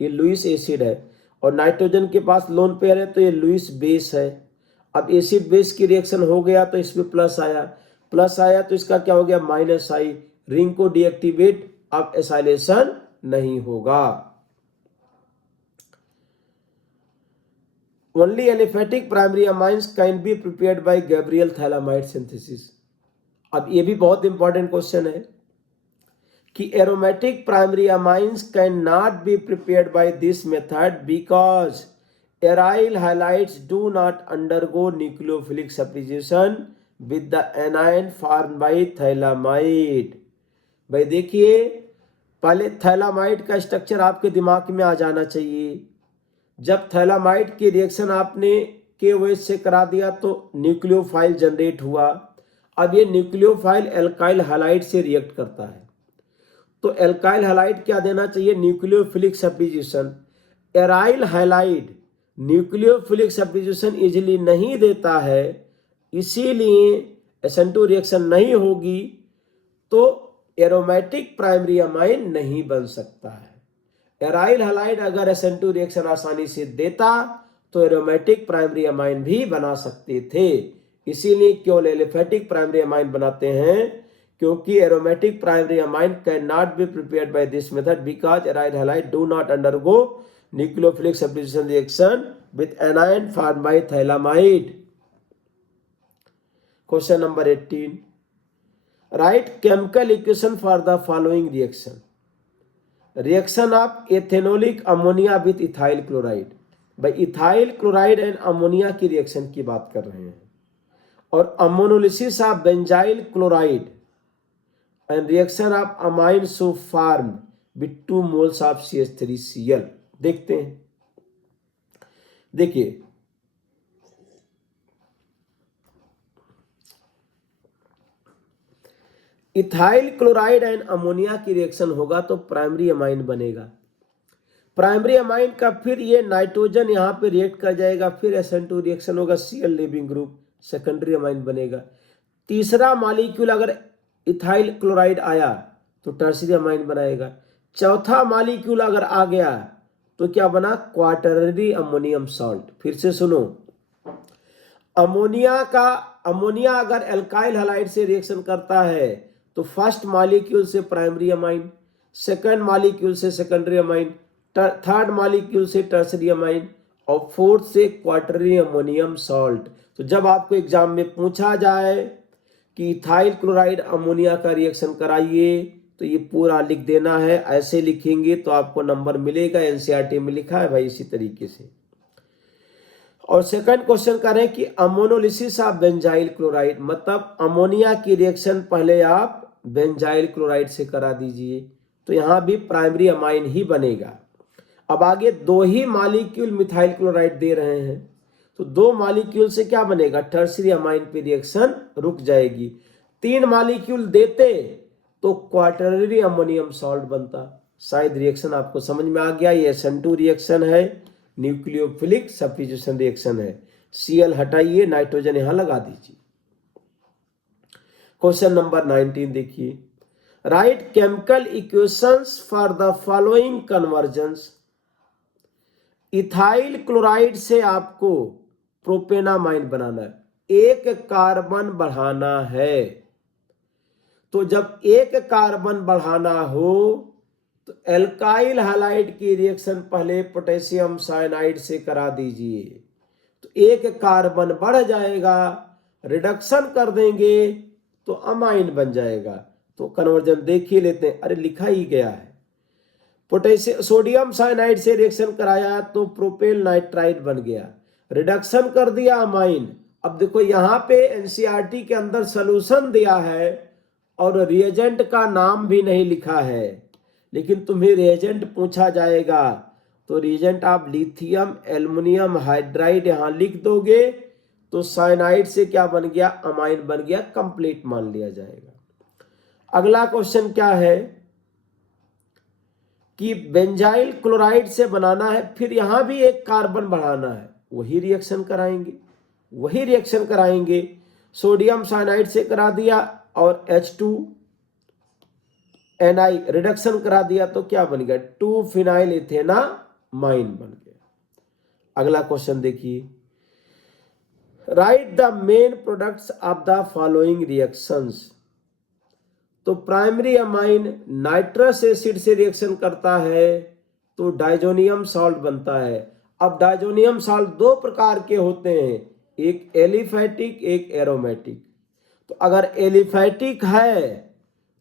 ये लुईस एसिड है, और नाइट्रोजन के पास लोन पेयर है तो ये लुईस बेस है। अब एसिड बेस की रिएक्शन हो गया तो इसमें प्लस आया तो इसका क्या हो गया, माइनस आई, रिंग को डीएक्टिवेट, अब एसाइलेशन नहीं होगा। Only aliphatic primary amines can be prepared by Gabriel phthalimide synthesis. अब ये भी बहुत इंपॉर्टेंट क्वेश्चन है कि aromatic primary amines can not be prepared by this method because aryl highlights do not undergo nucleophilic substitution with the anion form by phthalimide. भाई देखिए, पहले phthalimide का स्ट्रक्चर आपके दिमाग में आ जाना चाहिए। जब थैलामाइड की रिएक्शन आपने KOH से करा दिया तो न्यूक्लियोफाइल जनरेट हुआ। अब ये न्यूक्लियोफाइल एल्काइल हैलाइड से रिएक्ट करता है तो एल्काइल हैलाइड क्या देना चाहिए, nucleophilic substitution. Aryl halide nucleophilic substitution easily नहीं देता है, इसीलिए SN2 रिएक्शन नहीं होगी, तो एरोमेटिक प्राइमरी अमाइन नहीं बन सकता है। एराइल हैलाइड अगर SN2 रिएक्शन आसानी से देता तो एरोमेटिक प्राइमरी अमाइन भी बना सकते थे, इसीलिए केवल एलिफेटिक प्राइमरी अमाइन बनाते हैं, क्योंकि aromatic primary amine can not be prepared by this method because aryl halide do not undergo nucleophilic substitution reaction with anion formed by phthalimide. Question number 18, right chemical equation for the following reaction. Reaction of एथेनोलिक ammonia with ethyl chloride. भाई ethyl chloride and ammonia की reaction की बात कर रहे हैं, और ammonolysis of benzyl chloride and reaction of amine so formed with 2 moles of CH3Cl। देखते हैं, देखिए इथाइल क्लोराइड एंड अमोनिया की रिएक्शन होगा तो प्राइमरी अमाइन बनेगा। प्राइमरी अमाइन का फिर ये नाइट्रोजन यहां पे रिएक्ट कर जाएगा, फिर SN2 रिएक्शन होगा, Cl leaving group, secondary amine बनेगा। तीसरा मॉलिक्यूल अगर इथाइल क्लोराइड आया तो टर्शियरी अमाइन बनाएगा। चौथा मॉलिक्यूल अगर आ गया तो क्या बना, क्वार्टररी अमोनियम सॉल्ट। फिर से सुनो, अमोनिया अगर एल्काइल हैलाइड से रिएक्शन करता है तो फर्स्ट मॉलिक्यूल से प्राइमरी अमाइन, सेकंड मॉलिक्यूल से सेकेंडरी अमाइन, थर्ड मॉलिक्यूल से टर्शियरी अमाइन, और फोर्थ से क्वार्टररी अमोनियम सॉल्ट। तो जब आपको एग्जाम में पूछा जाए कि इथाइल क्लोराइड अमोनिया का रिएक्शन कराइए तो ये पूरा लिख देना है, ऐसे लिखेंगे तो आपको नंबर मिलेगा। NCERT में लिखा है भाई इसी तरीके से। और सेकंड क्वेश्चन करें कि अमोनोलिसिस ऑफ बेंजाइल क्लोराइड, मतलब अमोनिया की रिएक्शन पहले आप बेंजाइल क्लोराइड से करा दीजिए, तो यहां भी प्राइमरी अमाइन ही बनेगा। अब आगे 2 ही मॉलिक्यूल मिथाइल क्लोराइड दे रहे हैं, तो 2 मॉलिक्यूल से क्या बनेगा, टर्शियरी अमाइन पे रिएक्शन रुक जाएगी। 3 मॉलिक्यूल देते तो क्वार्टररी अमोनियम सॉल्ट बनता। शायद रिएक्शन आपको समझ में आ गया। ये SN2 रिएक्शन है, न्यूक्लियोफिलिक सब्स्टिट्यूशन रिएक्शन है। Cl हटाइए, नाइट्रोजन यहां लगा दीजिए। क्वेश्चन नंबर 19 देखिए, right chemical equations for the following convergence. Ethyl chloride से आपको प्रोपेनामाइन बनाना है, 1 कार्बन बढ़ाना है। तो जब 1 कार्बन बढ़ाना हो तो एल्काइल हैलाइड की रिएक्शन पहले पोटेशियम साइनाइड से करा दीजिए, तो 1 कार्बन बढ़ जाएगा, रिडक्शन कर देंगे तो अमाइन बन जाएगा। तो कन्वर्जन देख ही लेते हैं, अरे लिखा ही गया है। पोटेशियम सोडियम साइनाइड से रिएक्शन कराया तो प्रोपेल नाइट्राइड बन गया, रिडक्शन कर दिया अमाइन। अब देखो यहाँ पे NCERT के अंदर सॉल्यूशन दिया है और रिएजेंट का नाम भी नहीं लिखा है, लेकिन तुम्हें रिएजेंट पूछा जाएगा तो रिएजेंट आप लिथियम एल्युमिनियम हाइड्राइड यहां लिख दोगे तो साइनाइड से क्या बन गया, अमाइन बन गया, कंप्लीट मान लिया जाएगा। अगला क्वेश्चन क्या है कि बेंजाइल क्लोराइड से बनाना है, फिर यहां भी 1 कार्बन बढ़ाना है, वही रिएक्शन कराएंगे। सोडियम साइनाइड से करा दिया और H2Ni रिडक्शन करा दिया तो क्या बन गया, 2 फिनाइल इथेनामाइन बन गया। अगला क्वेश्चन देखिए, right the main products of the following reactions. तो प्राइमरी अमाइन नाइट्रस एसिड से रिएक्शन करता है तो डाइजोनियम सॉल्ट बनता है। अब डाइजोनियम सॉल्ट 2 प्रकार के होते हैं, एक एलिफैटिक एक एरोमेटिक। तो अगर एलिफैटिक है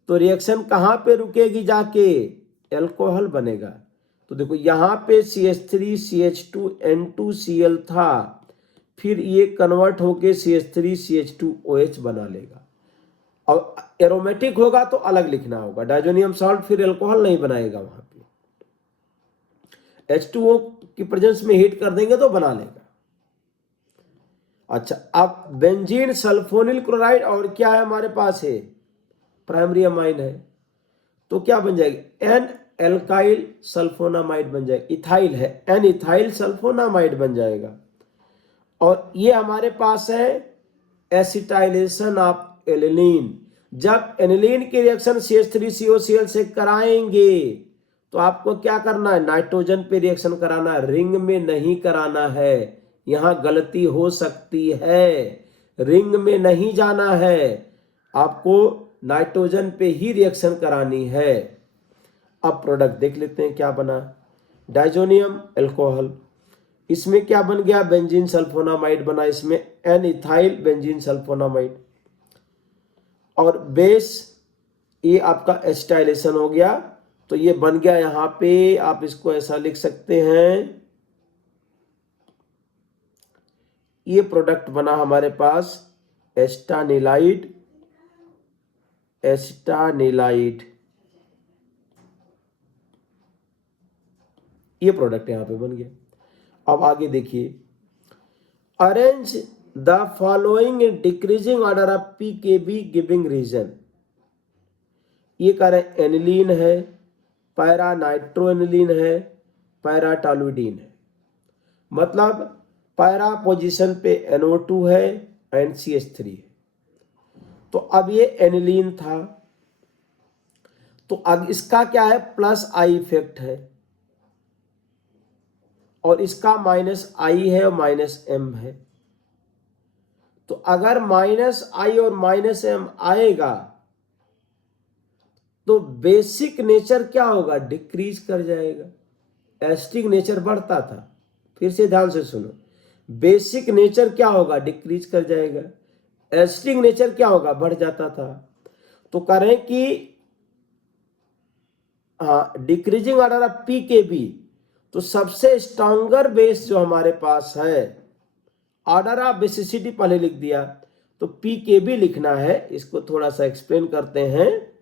तो रिएक्शन कहां पे रुकेगी, जाके एल्कोहल बनेगा। तो देखो यहां पे CH3CH2N2Cl था, फिर ये कन्वर्ट होके CH3CH2OH बना लेगा। और एरोमेटिक होगा तो अलग लिखना होगा, डाइजोनियम सॉल्ट फिर एल्कोहल नहीं बनाएगा, वहां पे H2O की प्रेजेंस में हीट कर देंगे तो बना लेगा। अच्छा, अब बेंजीन सल्फोनिल क्लोराइड और क्या है हमारे पास है, प्राइमरी अमाइन है। तो क्या बन जाएगी, एन एल्काइल सल्फोनामाइड बन जाएगा, इथाइल है, एन इथाइल सल्फोनामाइड बन जाएगा। और ये हमारे पास है एसिटाइलेशन ऑफ एनिलीन। जब एनिलीन की रिएक्शन CH3COCl से कराएंगे तो आपको क्या करना है, नाइट्रोजन पे रिएक्शन कराना है, रिंग में नहीं कराना है। यहां गलती हो सकती है, रिंग में नहीं जाना है, आपको नाइट्रोजन पे ही रिएक्शन करानी है। अब प्रोडक्ट देख लेते हैं क्या बना, डाइजोनियम अल्कोहल, इसमें क्या बन गया, बेंजीन सल्फोनामाइड बना, इसमें एन इथाइल बेंजीन सल्फोनामाइड। और बेस ये आपका एसिटाइलेशन हो गया, तो ये बन गया, यहां पे आप इसको ऐसा लिख सकते हैं, ये प्रोडक्ट बना हमारे पास एस्टानिलाइड, एस्टानिलाइड, ये प्रोडक्ट यहां पे बन गया। अब आगे देखिए, arrange the following in decreasing order of pKb giving reason. ये कह रहे एनिलीन है, पैरा नाइट्रोएनिलीन है, पैरा टॉलुइडीन है, मतलब पैरा पोजीशन पे NO2 है एंड CH3 है। तो अब ये एनिलीन था, तो अब इसका क्या है, प्लस I इफेक्ट है, और इसका माइनस I है और माइनस M है। तो अगर माइनस I और माइनस M आएगा तो बेसिक नेचर क्या होगा, डिक्रीज कर जाएगा, एसिडिक नेचर बढ़ता था। फिर से ध्यान से सुनो, बेसिक नेचर क्या होगा, डिक्रीज कर जाएगा, एसिडिक नेचर क्या होगा, बढ़ जाता था। तो करें कि हाँ, डिक्रीजिंग ऑर्डर ऑफ पीकेबी, तो सबसे स्ट्रॉन्गर बेस जो हमारे पास है, ऑर्डर ऑफ बेसिसिटी पहले लिख दिया, तो पीकेबी लिखना है। इसको थोड़ा सा एक्सप्लेन करते हैं।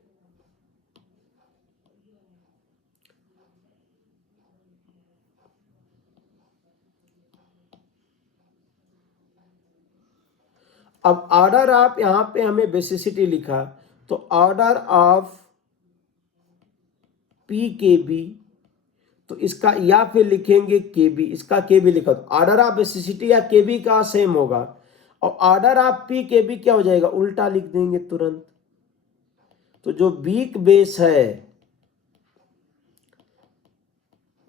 अब ऑर्डर ऑफ, यहां पे हमें बेसिसिटी लिखा, तो ऑर्डर ऑफ पीकेबी, तो इसका या फिर लिखेंगे केबी, इसका केबी लिखा, तो ऑर्डर ऑफ बेसिसिटी या केबी का सेम होगा, और ऑर्डर ऑफ पीकेबी क्या हो जाएगा, उल्टा लिख देंगे तुरंत। तो जो वीक बेस है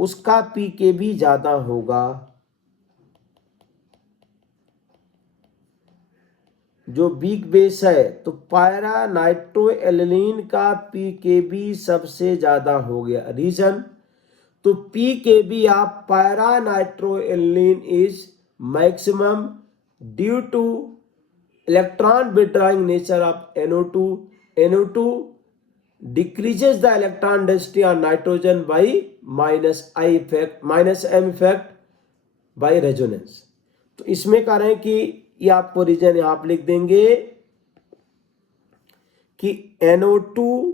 उसका पीकेबी ज्यादा होगा, जो वीक बेस है, तो पायरा नाइट्रोएलिलीन का पीकेबी सबसे ज्यादा हो गया। रीजन, तो pKb of para nitroaniline is maximum due to electron withdrawing nature of NO2. NO2 decreases the electron density on nitrogen by minus I effect, minus M effect by resonance. तो इसमें कह रहे हैं कि ये आपको रीजन यहां आप लिख देंगे कि NO2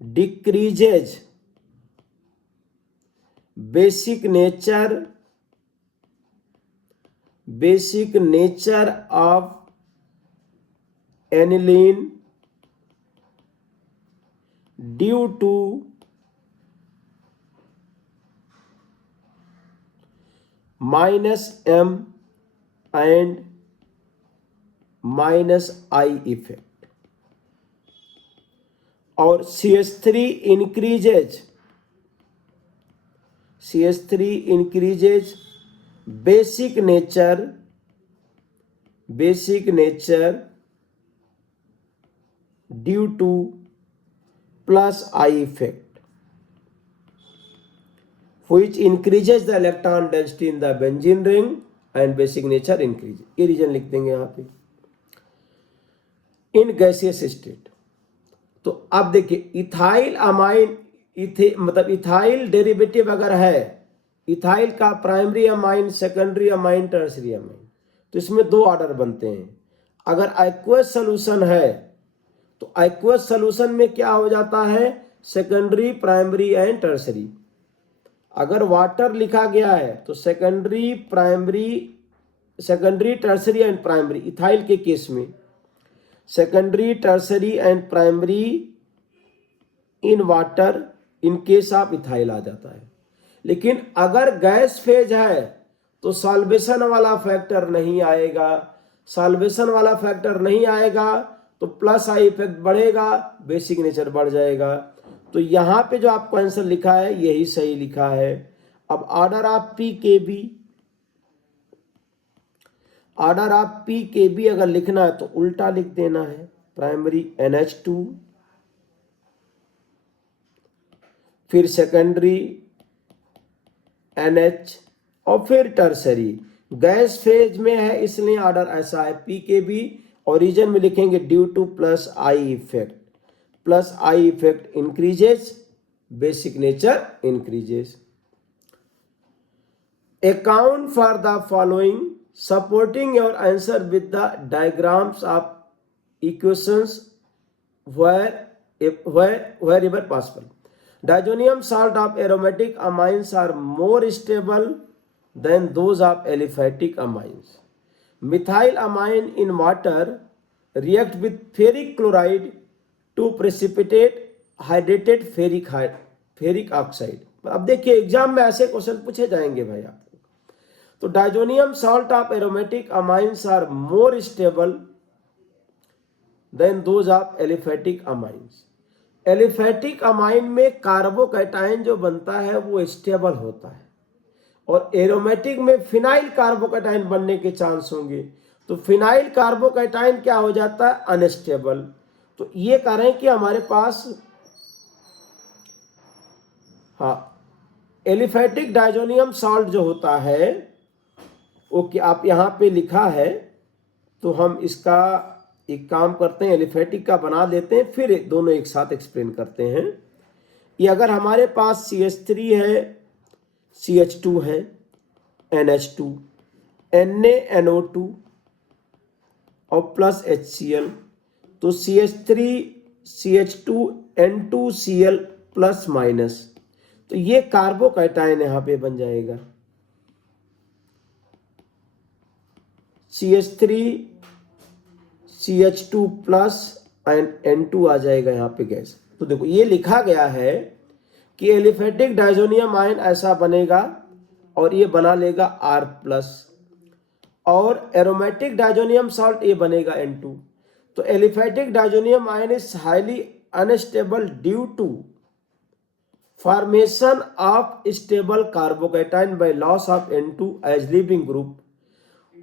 decreases basic nature of aniline due to minus M and minus I effect, और CH3 increases basic nature due to plus I effect, which increases the electron density in the benzene ring and basic nature increases. ये reason लिख देंगे यहाँ पे। In gaseous state, तो अब देखिए ethyl amine, मतलब इथाइल डेरिवेटिव अगर है, इथाइल का primary amine, secondary amine, tertiary amine, तो इसमें दो ऑर्डर बनते हैं। अगर एक्वस सोल्यूशन है तो एक्वस सोल्यूशन में क्या हो जाता है, सेकेंडरी, प्राइमरी एंड टर्सरी। अगर वाटर लिखा गया है तो secondary, tertiary and primary. Ethyl के केस में secondary, tertiary and primary in water in case of ethyl आ जाता है। लेकिन अगर गैस फेज है तो सॉल्वेशन वाला फैक्टर नहीं आएगा। सॉल्वेशन वाला फैक्टर नहीं आएगा तो प्लस आई इफेक्ट बढ़ेगा, बेसिक नेचर बढ़ जाएगा। तो यहाँ पे जो आपको आंसर लिखा है यही सही लिखा है। अब ऑर्डर ऑफ पी के बी, ऑर्डर ऑफ पी के बी अगर लिखना है तो उल्टा लिख देना है। प्राइमरी NH2, फिर सेकेंडरी NH और फिर टर्सरी। गैस फेज में है इसलिए ऑर्डर ऐसा है पी के बी। ओरिजिन में लिखेंगे due two plus I effect, plus I effect increases, basic nature increases. Account for the following supporting your answer with the diagrams of equations wherever possible. Diazonium salt of aromatic amines are more stable than those of aliphatic amines. Methyl amine in water react with ferric chloride to precipitate hydrated ferric oxide. अब देखिए exam में ऐसे question पूछे जाएंगे भाई आपको। तो diazonium salt of aromatic amines are more stable than those of aliphatic amines. Aliphatic amine में कार्बोकैटायन जो बनता है वो स्टेबल होता है और एरोमेटिक में फिनाइल कार्बोकैटायन बनने के चांस होंगे। तो फिनाइल कार्बोकैटायन क्या हो जाता है? अनस्टेबल। तो ये कह रहे हैं कि हमारे पास एलिफेटिक डाइजोनियम सॉल्ट जो होता है ओके आप यहाँ पे लिखा है तो हम इसका एक काम करते हैं, एलिफेटिक का बना देते हैं फिर दोनों एक साथ एक्सप्लेन करते हैं। ये अगर हमारे पास CH3 है, CH2 है, NH2, NaNO2 और प्लस HCl, तो CH3 CH2 N2Cl plus minus, तो ये कार्बोकैटायन यहाँ पे बन जाएगा। CH3 CH2 प्लस N2 आ जाएगा यहाँ पे गैस। तो देखो ये लिखा गया है कि एलिफेटिक डाइजोनियम आयन ऐसा बनेगा और ये बना लेगा R प्लस, और एरोमेटिक डाइजोनियम सॉल्ट ये बनेगा N2। तो aliphatic diazonium ion is highly unstable due to formation of stable carbocation by loss of N2 as leaving group,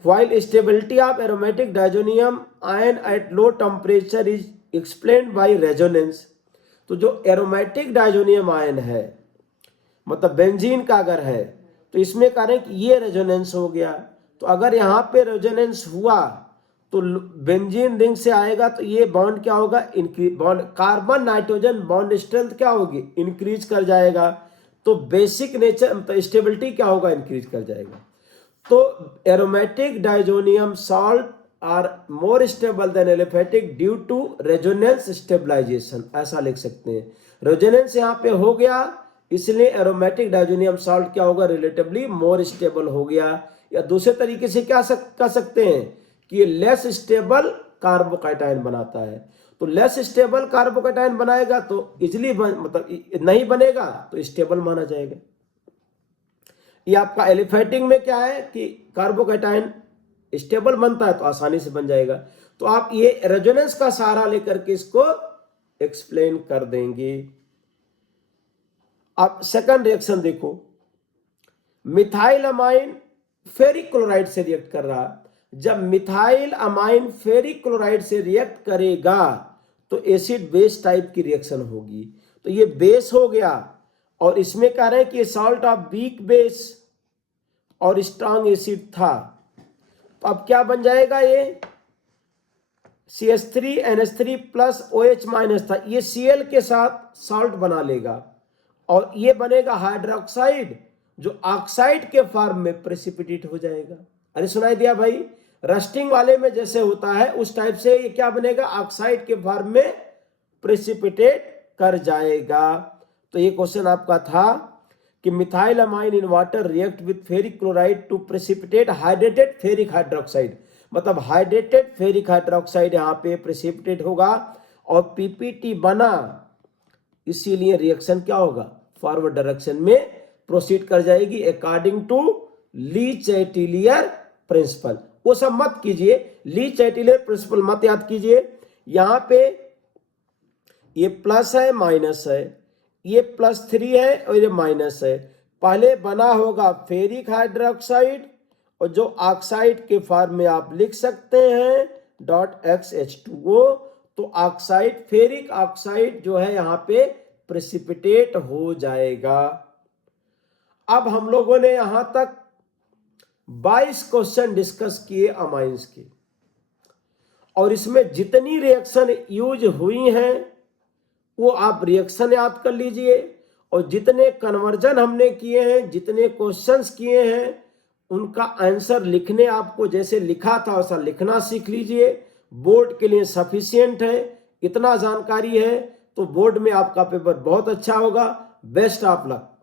while stability of aromatic diazonium ion at low temperature is explained by resonance। तो जो aromatic diazonium ion है मतलब benzene का अगर है तो इसमें कह रहे हैं कि ये रेजोनेंस हो गया। तो अगर यहाँ पे रेजोनेंस हुआ तो बेंजीन रिंग से आएगा तो ये बॉन्ड क्या होगा? Increase. Bond carbon nitrogen bond strength क्या होगी? इंक्रीज कर जाएगा। तो बेसिक नेचर स्टेबिलिटी क्या होगा? इंक्रीज कर जाएगा। तो aromatic diazonium salt are more stable than aliphatic due to resonance stabilisation, ऐसा लिख सकते हैं। रेजोनेंस यहाँ पे हो गया इसलिए एरोमेटिक डाइजोनियम सॉल्ट क्या होगा? रिलेटिवली मोर स्टेबल हो गया। या दूसरे तरीके से क्या कह सकते हैं कि ये लेस स्टेबल कार्बोकैटायन बनाता है। तो लेस स्टेबल कार्बोकैटायन बनाएगा तो इजिली मतलब नहीं बनेगा तो स्टेबल माना जाएगा। ये आपका एलिफेटिक में क्या है कि कार्बोकैटायन स्टेबल बनता है तो आसानी से बन जाएगा। तो आप ये रेजोनेंस का सहारा लेकर के इसको एक्सप्लेन कर देंगे। अब सेकंड रिएक्शन देखो, मिथाइल अमाइन फेरिक क्लोराइड से रिएक्ट कर रहा है। जब मिथाइल अमाइन फेरिक क्लोराइड से रिएक्ट करेगा तो एसिड बेस टाइप की रिएक्शन होगी। तो ये बेस हो गया और इसमें कह रहे हैं कि सॉल्ट ऑफ वीक बेस और स्ट्रांग एसिड था। तो अब क्या बन जाएगा? ये CH3 NH3 plus OH minus था, ये Cl के साथ सॉल्ट बना लेगा और ये बनेगा हाइड्रोक्साइड जो ऑक्साइड के फॉर्म में प्रेसिपिटेट हो जाएगा। अरे सुनाई दिया भाई? रस्टिंग वाले में जैसे होता है उस टाइप से ये क्या बनेगा? ऑक्साइड के फॉर्म में प्रेसिपिटेट कर जाएगा। तो ये क्वेश्चन आपका था कि methyl amine in water react with ferric chloride to precipitate hydrated ferric hydroxide, मतलब हाइड्रेटेड फेरिक हाइड्रोक्साइड यहाँ पे प्रेसिपिटेट होगा और पीपीटी बना इसीलिए रिएक्शन क्या होगा, फॉरवर्ड डायरेक्शन में प्रोसीड कर जाएगी अकॉर्डिंग टू ली चैटिलियर प्रिंसिपल। वो सब मत कीजिए, ली चैटिलियर प्रिंसिपल मत याद कीजिए। यहां पे ये प्लस है माइनस है, ये +3 है और ये माइनस है। पहले बना होगा फेरिक हाइड्रोक्साइड और जो ऑक्साइड के फॉर्म में आप लिख सकते हैं .XH2O, तो ऑक्साइड फेरिक ऑक्साइड जो है यहाँ पे प्रेसिपिटेट हो जाएगा। अब हम लोगों ने यहां तक 22 क्वेश्चन डिस्कस किए अमाइंस के, और इसमें जितनी रिएक्शन यूज हुई हैं वो आप रिएक्शन याद कर लीजिए, और जितने कन्वर्जन हमने किए हैं, जितने क्वेश्चंस किए हैं, उनका आंसर लिखने आपको जैसे लिखा था वैसा लिखना सीख लीजिए। बोर्ड के लिए सफिशिएंट है, इतना जानकारी है तो बोर्ड में आपका पेपर बहुत अच्छा होगा। Best of luck.